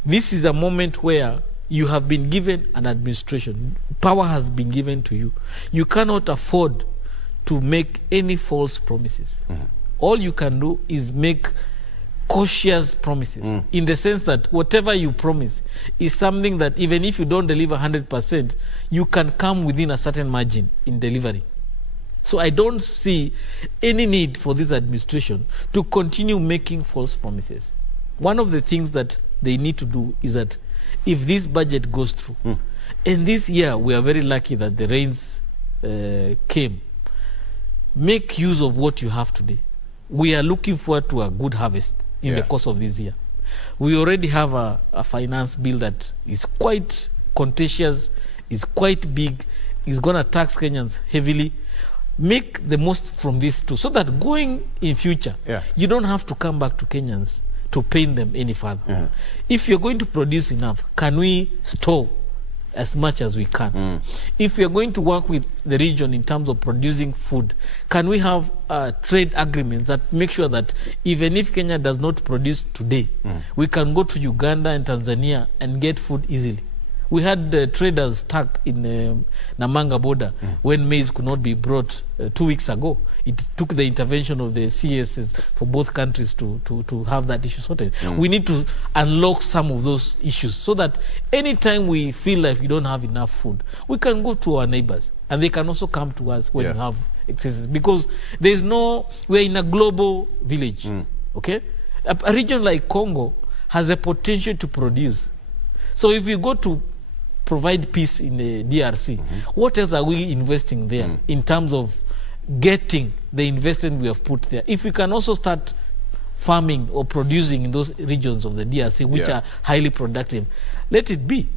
This is a moment where you have been given an administration. Power has been given to you. You cannot afford to make any false promises. All you can do is make cautious promises, in the sense that whatever you promise is something that even if you don't deliver 100%, you can come within a certain margin in delivery. So I don't see any need for this administration to continue making false promises. One of the things that they need to do is that if this budget goes through, and this year we are very lucky that the rains came, make use of what you have today. We are looking forward to a good harvest in the course of this year. We already have a finance bill that is quite contentious, is quite big, is going to tax Kenyans heavily. Make the most from this too, so that going in future, you don't have to come back to Kenyans to pain them any further. If you're going to produce enough, can we store as much as we can? If we are going to work with the region in terms of producing food, can we have trade agreements that make sure that even if Kenya does not produce today, we can go to Uganda and Tanzania and get food easily? We had traders stuck in Namanga border when maize could not be brought 2 weeks ago. It took the intervention of the CSs for both countries to have that issue sorted. We need to unlock some of those issues so that anytime we feel like we don't have enough food, we can go to our neighbors and they can also come to us when we have excesses. Because we're in a global village, okay? A region like Congo has the potential to produce. So if we go to provide peace in the DRC, what else are we investing there in terms of getting the investment we have put there? If we can also start farming or producing in those regions of the DRC, which are highly productive, let it be.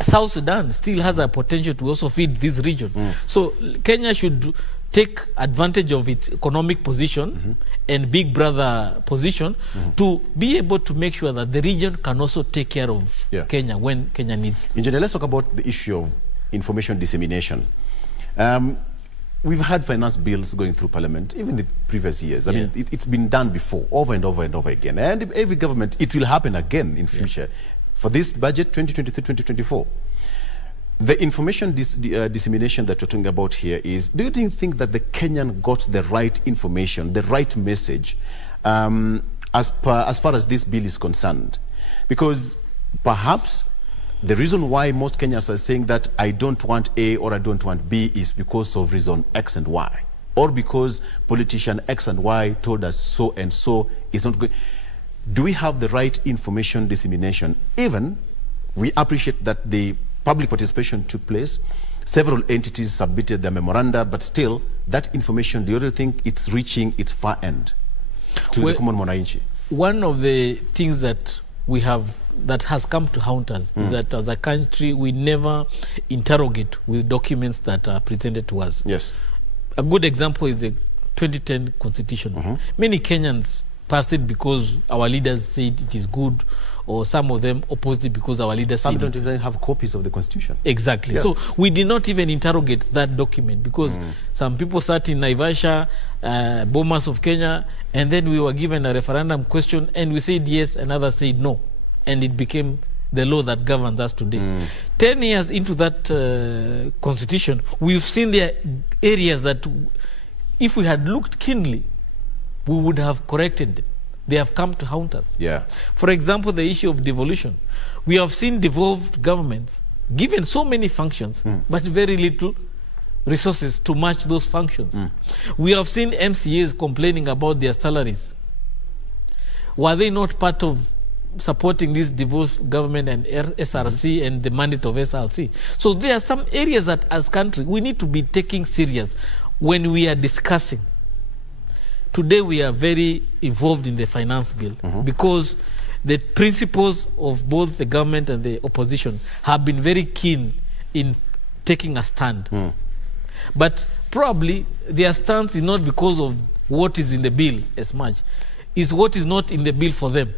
South Sudan still has a potential to also feed this region. So Kenya should take advantage of its economic position and big brother position to be able to make sure that the region can also take care of Kenya when Kenya needs. Engineer, let's talk about the issue of information dissemination. We've had finance bills going through Parliament, even the previous years. I mean, it's been done before, over and over and over again. And every government, it will happen again in future. For this budget, 2023-2024, The information dissemination that we're talking about here is, do you think that the Kenyan got the right information, the right message, as far as this bill is concerned? Because perhaps the reason why most Kenyans are saying that I don't want A or I don't want B is because of reason X and Y, or because politician X and Y told us so and so is not good. Do we have the right information dissemination? Even we appreciate that the public participation took place, several entities submitted their memoranda, but still that information, do you really think it's reaching its far end to the common mwananchi? One of the things that we have that has come to haunt us is that as a country we never interrogate with documents that are presented to us. Yes. A good example is the 2010 constitution. Many Kenyans passed it because our leaders said it is good, or some of them opposed it because our leaders said it. Some don't even have copies of the constitution. Exactly. Yeah. So we did not even interrogate that document because some people sat in Naivasha, Bomas of Kenya, and then we were given a referendum question and we said yes and others said no. And it became the law that governs us today. 10 years into that constitution, we've seen there areas that if we had looked keenly, we would have corrected them. They have come to haunt us. Yeah. For example, the issue of devolution. We have seen devolved governments given so many functions, but very little resources to match those functions. We have seen MCAs complaining about their salaries. Were they not part of supporting this devolved government and SRC and the mandate of SRC? So there are some areas that as country we need to be taking serious when we are discussing. Today we are very involved in the finance bill because the principles of both the government and the opposition have been very keen in taking a stand. But probably their stance is not because of what is in the bill as much. It's what is not in the bill for them.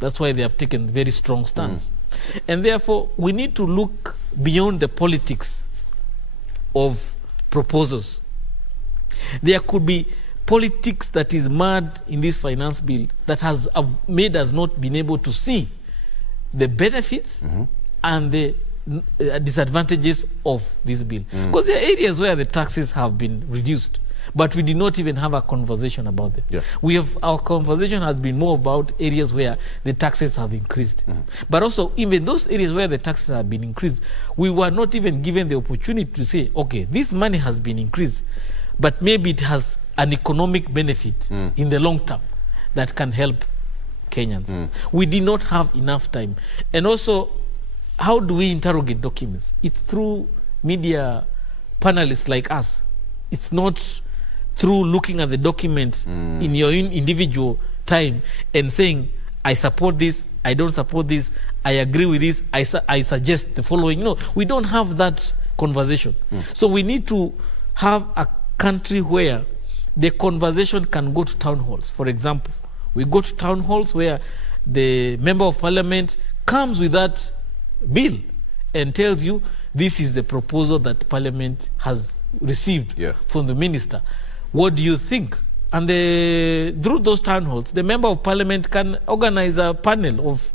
That's why they have taken very strong stance. And therefore, we need to look beyond the politics of proposals. There could be politics that is mad in this finance bill that has made us not been able to see the benefits and the disadvantages of this bill. Because there are areas where the taxes have been reduced, but we did not even have a conversation about them. Yeah. Our conversation has been more about areas where the taxes have increased. But also, even those areas where the taxes have been increased, we were not even given the opportunity to say, okay, this money has been increased, but maybe it has an economic benefit in the long term that can help Kenyans. We did not have enough time. And also, how do we interrogate documents? It's through media panelists like us. It's not through looking at the document in your own individual time and saying, I support this, I don't support this, I agree with this, I suggest the following. No, we don't have that conversation. So we need to have a country where the conversation can go to town halls. For example, we go to town halls where the member of parliament comes with that bill and tells you this is the proposal that parliament has received from the minister. What do you think? And through those town halls, the member of parliament can organize a panel of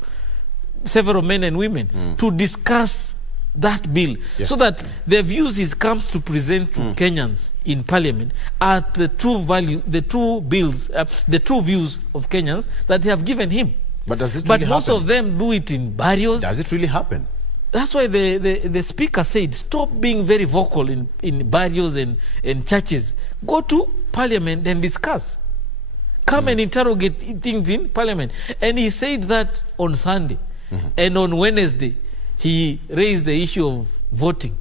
several men and women to discuss that bill, so that the views comes to present to Kenyans in parliament are the true value, the true bills, the true views of Kenyans that they have given him. But does it really most happen? Of them do it in barrios. Does it really happen? That's why the speaker said, stop being very vocal in barrios and churches. Go to parliament and discuss. Come and interrogate things in parliament. And he said that on Sunday. And on Wednesday, he raised the issue of voting.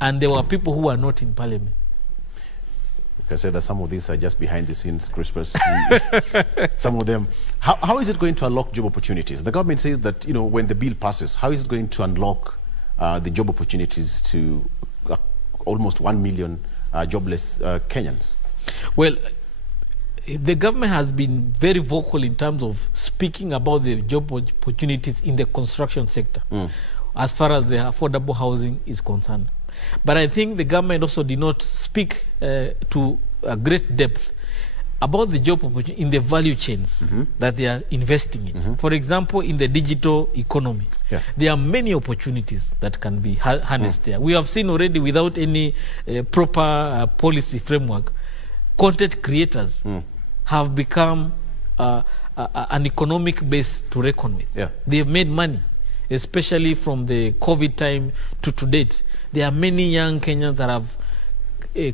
And there were people who were not in parliament. You can say that some of these are just behind the scenes, Crispus. Some of them. How is it going to unlock job opportunities? The government says that, you know, when the bill passes, how is it going to unlock the job opportunities to almost 1 million jobless Kenyans? Well, the government has been very vocal in terms of speaking about the job opportunities in the construction sector, as far as the affordable housing is concerned. But I think the government also did not speak to a great depth about the job opportunity in the value chains that they are investing in. For example, in the digital economy, there are many opportunities that can be harnessed there. We have seen already, without any proper policy framework, content creators have become an economic base to reckon with. They have made money, especially from the COVID time to date. There are many young Kenyans that have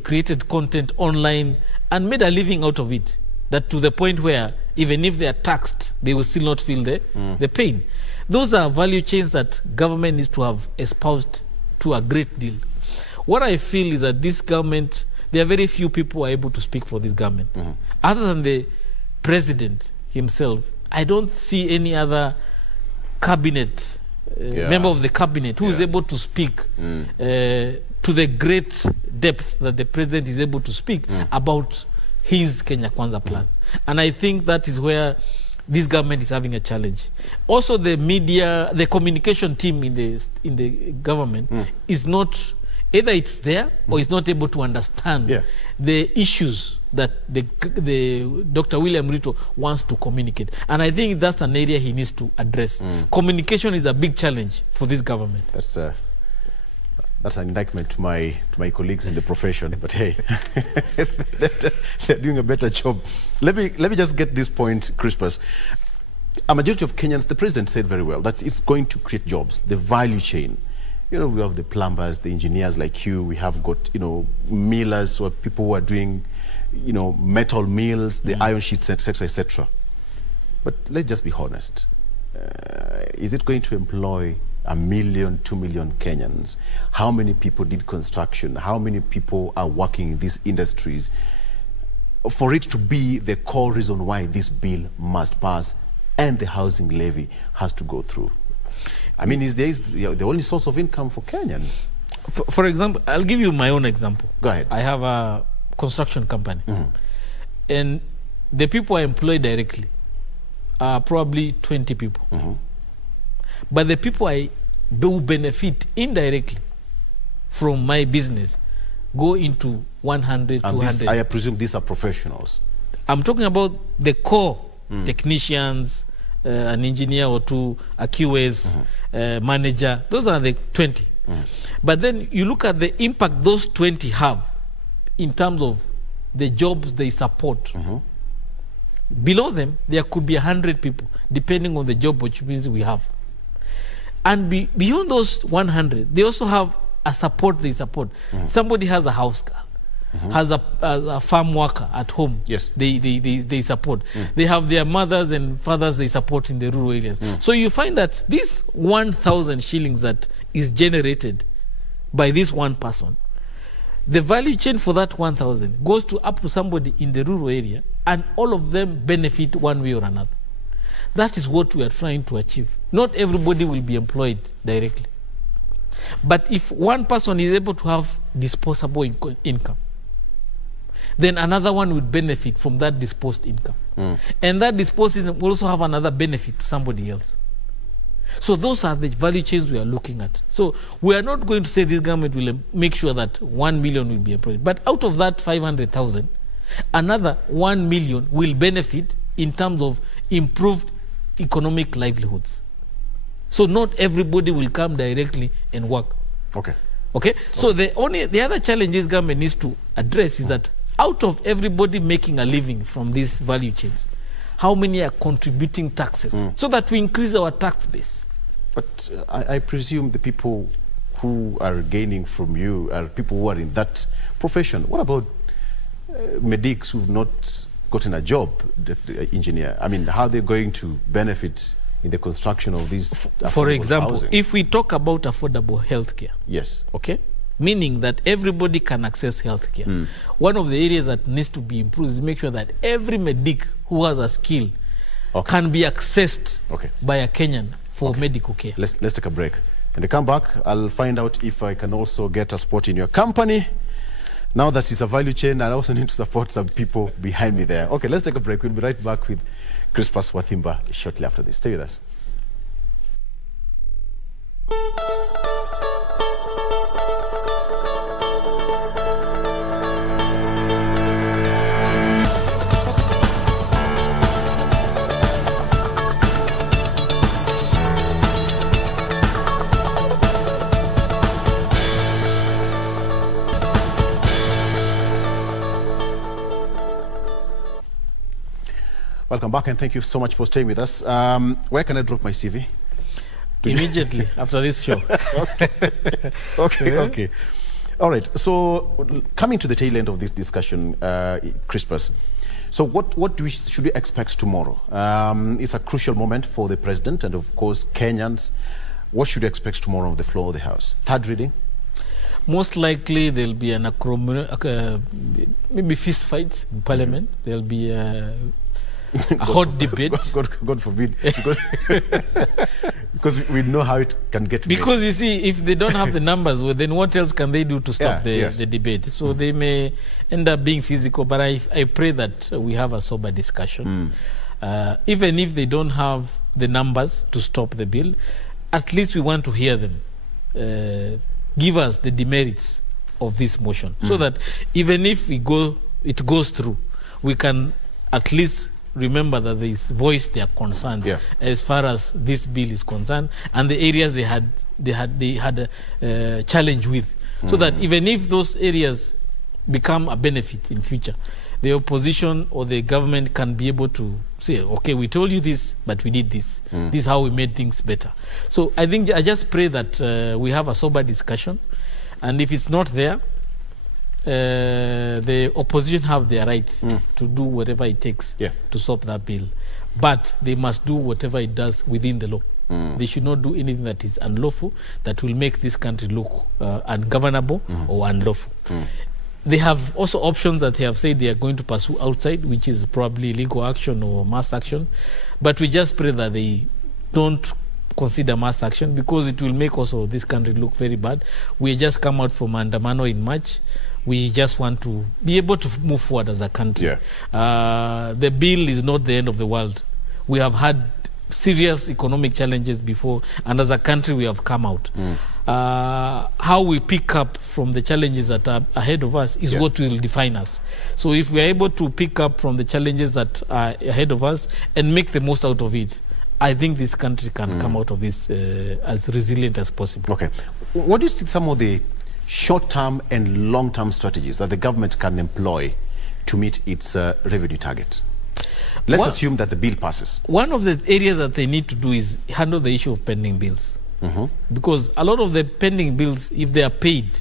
created content online and made a living out of it, that to the point where even if they are taxed, they will still not feel the pain. Those are value chains that government needs to have espoused to a great deal. What I feel is that this government, there are very few people who are able to speak for this government. Other than the president himself, I don't see any other cabinet, member of the cabinet who is able to speak to the great depth that the president is able to speak about his Kenya Kwanza plan. And I think that is where this government is having a challenge. Also, the media, the communication team in the government is not, either it's there or is not able to understand the issues that the Dr. William Ruto wants to communicate. And I think that's an area he needs to address. Communication is a big challenge for this government. That's an indictment to my colleagues in the profession, but hey, they're doing a better job. Let me just get this point, Crispus. A majority of Kenyans, the president said very well, that it's going to create jobs, the value chain. You know, we have the plumbers, the engineers like you. We have got, millers, or people who are doing, metal mills, the iron sheets, etc., etc. But let's just be honest. Is it going to employ 1 million, 2 million Kenyans? How many people did construction? How many people are working in these industries for it to be the core reason why this bill must pass and the housing levy has to go through? I mean, is the only source of income for Kenyans? For example, I'll give you my own example. Go ahead. I have a construction company, and the people I employ directly are probably 20 people. But the people who benefit indirectly from my business go into 100, and 200. I presume these are professionals. I'm talking about the core technicians, an engineer or two, a QS, manager. Those are the 20. But then you look at the impact those 20 have in terms of the jobs they support. Below them, there could be 100 people, depending on the job opportunities we have. And beyond those 100, they also have a support they support. Somebody has a house girl, has a farm worker at home. Yes. They support. They have their mothers and fathers they support in the rural areas. So you find that this 1,000 shillings that is generated by this one person, the value chain for that 1,000 goes to up to somebody in the rural area, and all of them benefit one way or another. That is what we are trying to achieve. Not everybody will be employed directly. But if one person is able to have disposable income, then another one would benefit from that disposed income. And that disposed income will also have another benefit to somebody else. So those are the value chains we are looking at. So we are not going to say this government will make sure that 1 million will be employed. But out of that 500,000, another 1 million will benefit in terms of improved economic livelihoods. So not everybody will come directly and work. Okay. So the other challenge this government needs to address is that out of everybody making a living from these value chains, how many are contributing taxes so that we increase our tax base? But I presume the people who are gaining from you are people who are in that profession. What about medics who've not gotten a job, engineer? I mean, how are they going to benefit in the construction of these? For example, housing? If we talk about affordable healthcare, yes, okay, meaning that everybody can access healthcare. One of the areas that needs to be improved is make sure that every medic who has a skill can be accessed by a Kenyan for medical care. Let's take a break. When I come back, I'll find out if I can also get a spot in your company. Now that it's a value chain, I also need to support some people behind me there. Okay, let's take a break. We'll be right back with Crispus Wathimba shortly after this. Stay with us. Welcome back, and thank you so much for staying with us. Where can I drop my CV? Immediately after this show. Okay. All right. So, coming to the tail end of this discussion, Crispus, so what should we expect tomorrow? It's a crucial moment for the president and, of course, Kenyans. What should we expect tomorrow on the floor of the House? Third reading? Most likely there'll be maybe fist fights in Parliament. There'll be a hot debate. God forbid. Because we know how it can get. Because you see, if they don't have the numbers, well, then what else can they do to stop the debate? So they may end up being physical, but I pray that we have a sober discussion. Even if they don't have the numbers to stop the bill, at least we want to hear them. Give us the demerits of this motion, so that even if it goes through, we can at least remember that they voiced their concerns as far as this bill is concerned, and the areas they had a challenge with, so that even if those areas become a benefit in future, the opposition or the government can be able to say, okay, we told you this, but we did this. This is how we made things better. So I just pray that we have a sober discussion, and if it's not there, the opposition have their rights to do whatever it takes to stop that bill. But they must do whatever it does within the law. They should not do anything that is unlawful, that will make this country look ungovernable or unlawful. They have also options that they have said they are going to pursue outside, which is probably legal action or mass action. But we just pray that they don't consider mass action, because it will make also this country look very bad. We just come out from Andamano in March. We just want to be able to move forward as a country. The bill is not the end of the world. We have had serious economic challenges before, and as a country we have come out. How we pick up from the challenges that are ahead of us is what will define us. So if we are able to pick up from the challenges that are ahead of us and make the most out of it, I think this country can come out of this as resilient as possible. Okay. What do you think some of the short-term and long-term strategies that the government can employ to meet its revenue target? Let's assume that the bill passes. One of the areas that they need to do is handle the issue of pending bills. Because a lot of the pending bills, if they are paid,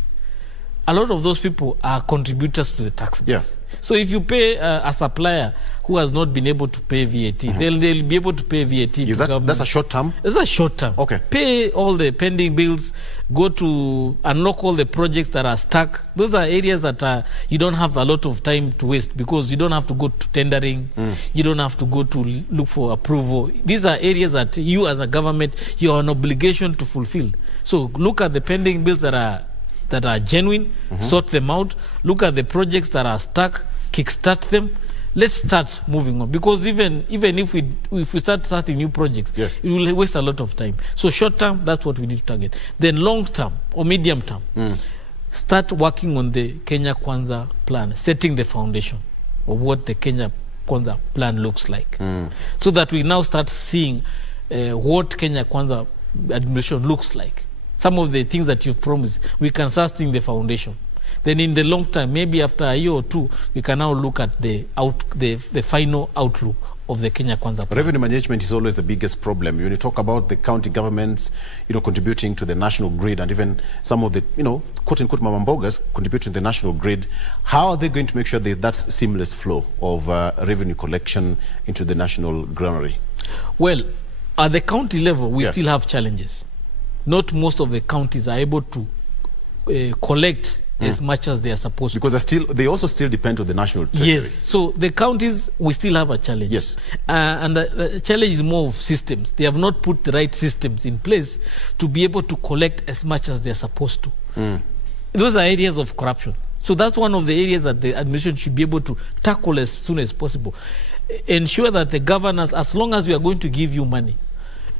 a lot of those people are contributors to the tax base. So if you pay a supplier who has not been able to pay VAT, they'll be able to pay VAT to government. That's a short term? It's a short term. Okay. Pay all the pending bills, go to unlock all the projects that are stuck. Those are areas that you don't have a lot of time to waste, because you don't have to go to tendering, you don't have to go to look for approval. These are areas that you as a government, you have an obligation to fulfill. So look at the pending bills that are genuine, sort them out, look at the projects that are stuck, kickstart them. Let's start moving on, because even if we start starting new projects, it will waste a lot of time. So short term, that's what we need to target. Then long term or medium term, start working on the Kenya Kwanza plan, setting the foundation of what the Kenya Kwanza plan looks like, so that we now start seeing what Kenya Kwanza administration looks like. Some of the things that you've promised, we can start seeing the foundation. Then in the long term, maybe after a year or two, we can now look at the final outlook of the Kenya Kwanza plan. Revenue management is always the biggest problem. When you talk about the county governments, contributing to the national grid, and even some of the, quote-unquote mamambogas contributing to the national grid, how are they going to make sure that that's seamless flow of revenue collection into the national granary? Well, at the county level, we still have challenges. Not most of the counties are able to collect as much as they are supposed to. Because they also still depend on the national treasury. Yes, so the counties, we still have a challenge. Yes. And the challenge is more of systems. They have not put the right systems in place to be able to collect as much as they are supposed to. Those are areas of corruption. So that's one of the areas that the administration should be able to tackle as soon as possible. Ensure that the governors, as long as we are going to give you money,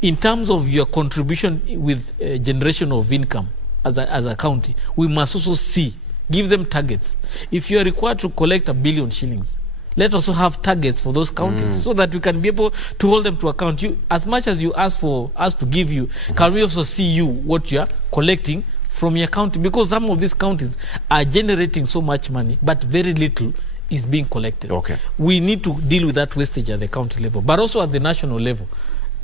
in terms of your contribution with generation of income as a county, we must also give them targets. If you are required to collect 1 billion shillings, let us also have targets for those counties, so that we can be able to hold them to account. As much as you ask for us to give you, can we also see you what you are collecting from your county? Because some of these counties are generating so much money, but very little is being collected. Okay. We need to deal with that wastage at the county level, but also at the national level.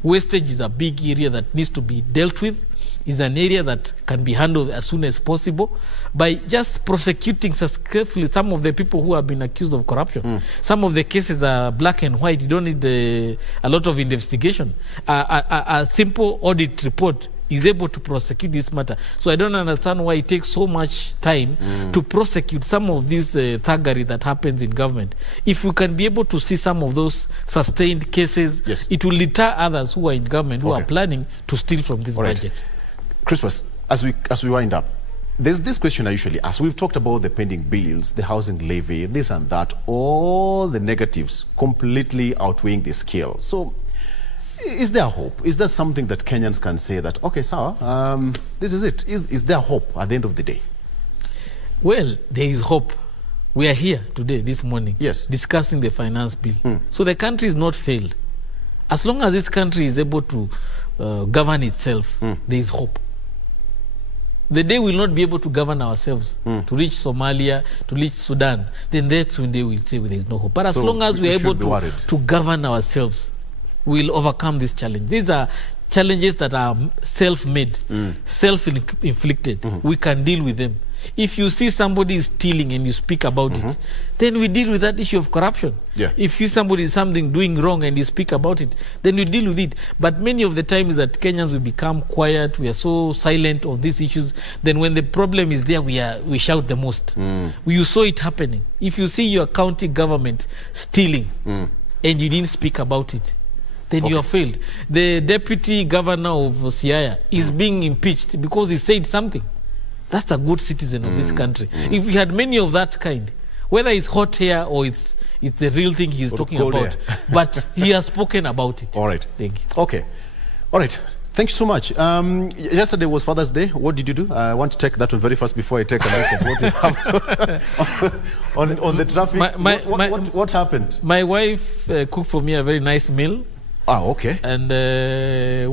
Wastage is a big area that needs to be dealt with. Is an area that can be handled as soon as possible by just prosecuting successfully some of the people who have been accused of corruption. Some of the cases are black and white. You don't need a lot of investigation. A simple audit report is able to prosecute this matter. So I don't understand why it takes so much time to prosecute some of this thuggery that happens in government. If we can be able to see some of those sustained cases, yes, it will deter others who are in government who are planning to steal from this budget. Crispus, as we wind up, there's this question I usually ask. We've talked about the pending bills, the housing levy, this and that, all the negatives completely outweighing the scale. So is there hope? Is there something that Kenyans can say that, okay, sir, this is it? Is there hope at the end of the day? Well, there is hope. We are here today, this morning, yes, discussing the finance bill. So the country is not failed. As long as this country is able to govern itself, there is hope. The day we will not be able to govern ourselves, to reach Somalia, to reach Sudan, then that's when they will say there is no hope. But as long as we are able to govern ourselves, we will overcome this challenge. These are challenges that are self-made, self-inflicted. We can deal with them. If you see somebody is stealing and you speak about it, then we deal with that issue of corruption. Yeah. If you see somebody something doing wrong and you speak about it, then we deal with it. But many of the time is that Kenyans will become quiet. We are so silent on these issues. Then when the problem is there, we shout the most. You saw it happening. If you see your county government stealing and you didn't speak about it, then you are failed. The deputy governor of Siaya is being impeached because he said something. That's a good citizen of this country. If we had many of that kind, whether it's hot hair or it's the real thing he's talking about, but he has spoken about it. All right. Thank you. Okay. All right. Thank you so much. Yesterday was Father's Day. What did you do? I want to take that one very fast before I take a look at what we have on the traffic. What happened? My wife cooked for me a very nice meal. Ah, okay. And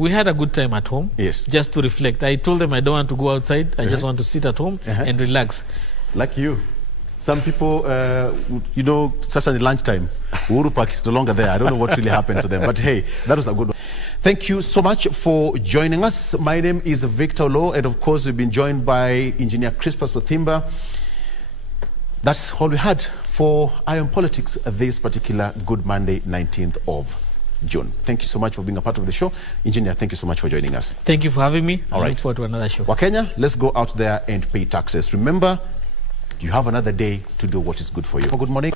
we had a good time at home. Yes. Just to reflect. I told them I don't want to go outside. I just want to sit at home and relax. Like you. Some people, you know, such as lunchtime, Uhuru Park is no longer there. I don't know what really happened to them. But hey, that was a good one. Thank you so much for joining us. My name is Victor Oloo, and of course, we've been joined by Engineer Crispus Wathimba. That's all we had for Eye on Politics this particular Good Monday, 19th of June. Thank you so much for being a part of the show. Engineer, thank you so much for joining us. Thank you for having me. All right. I look forward to another show. Wakenya, let's go out there and pay taxes. Remember, you have another day to do what is good for you. Good morning.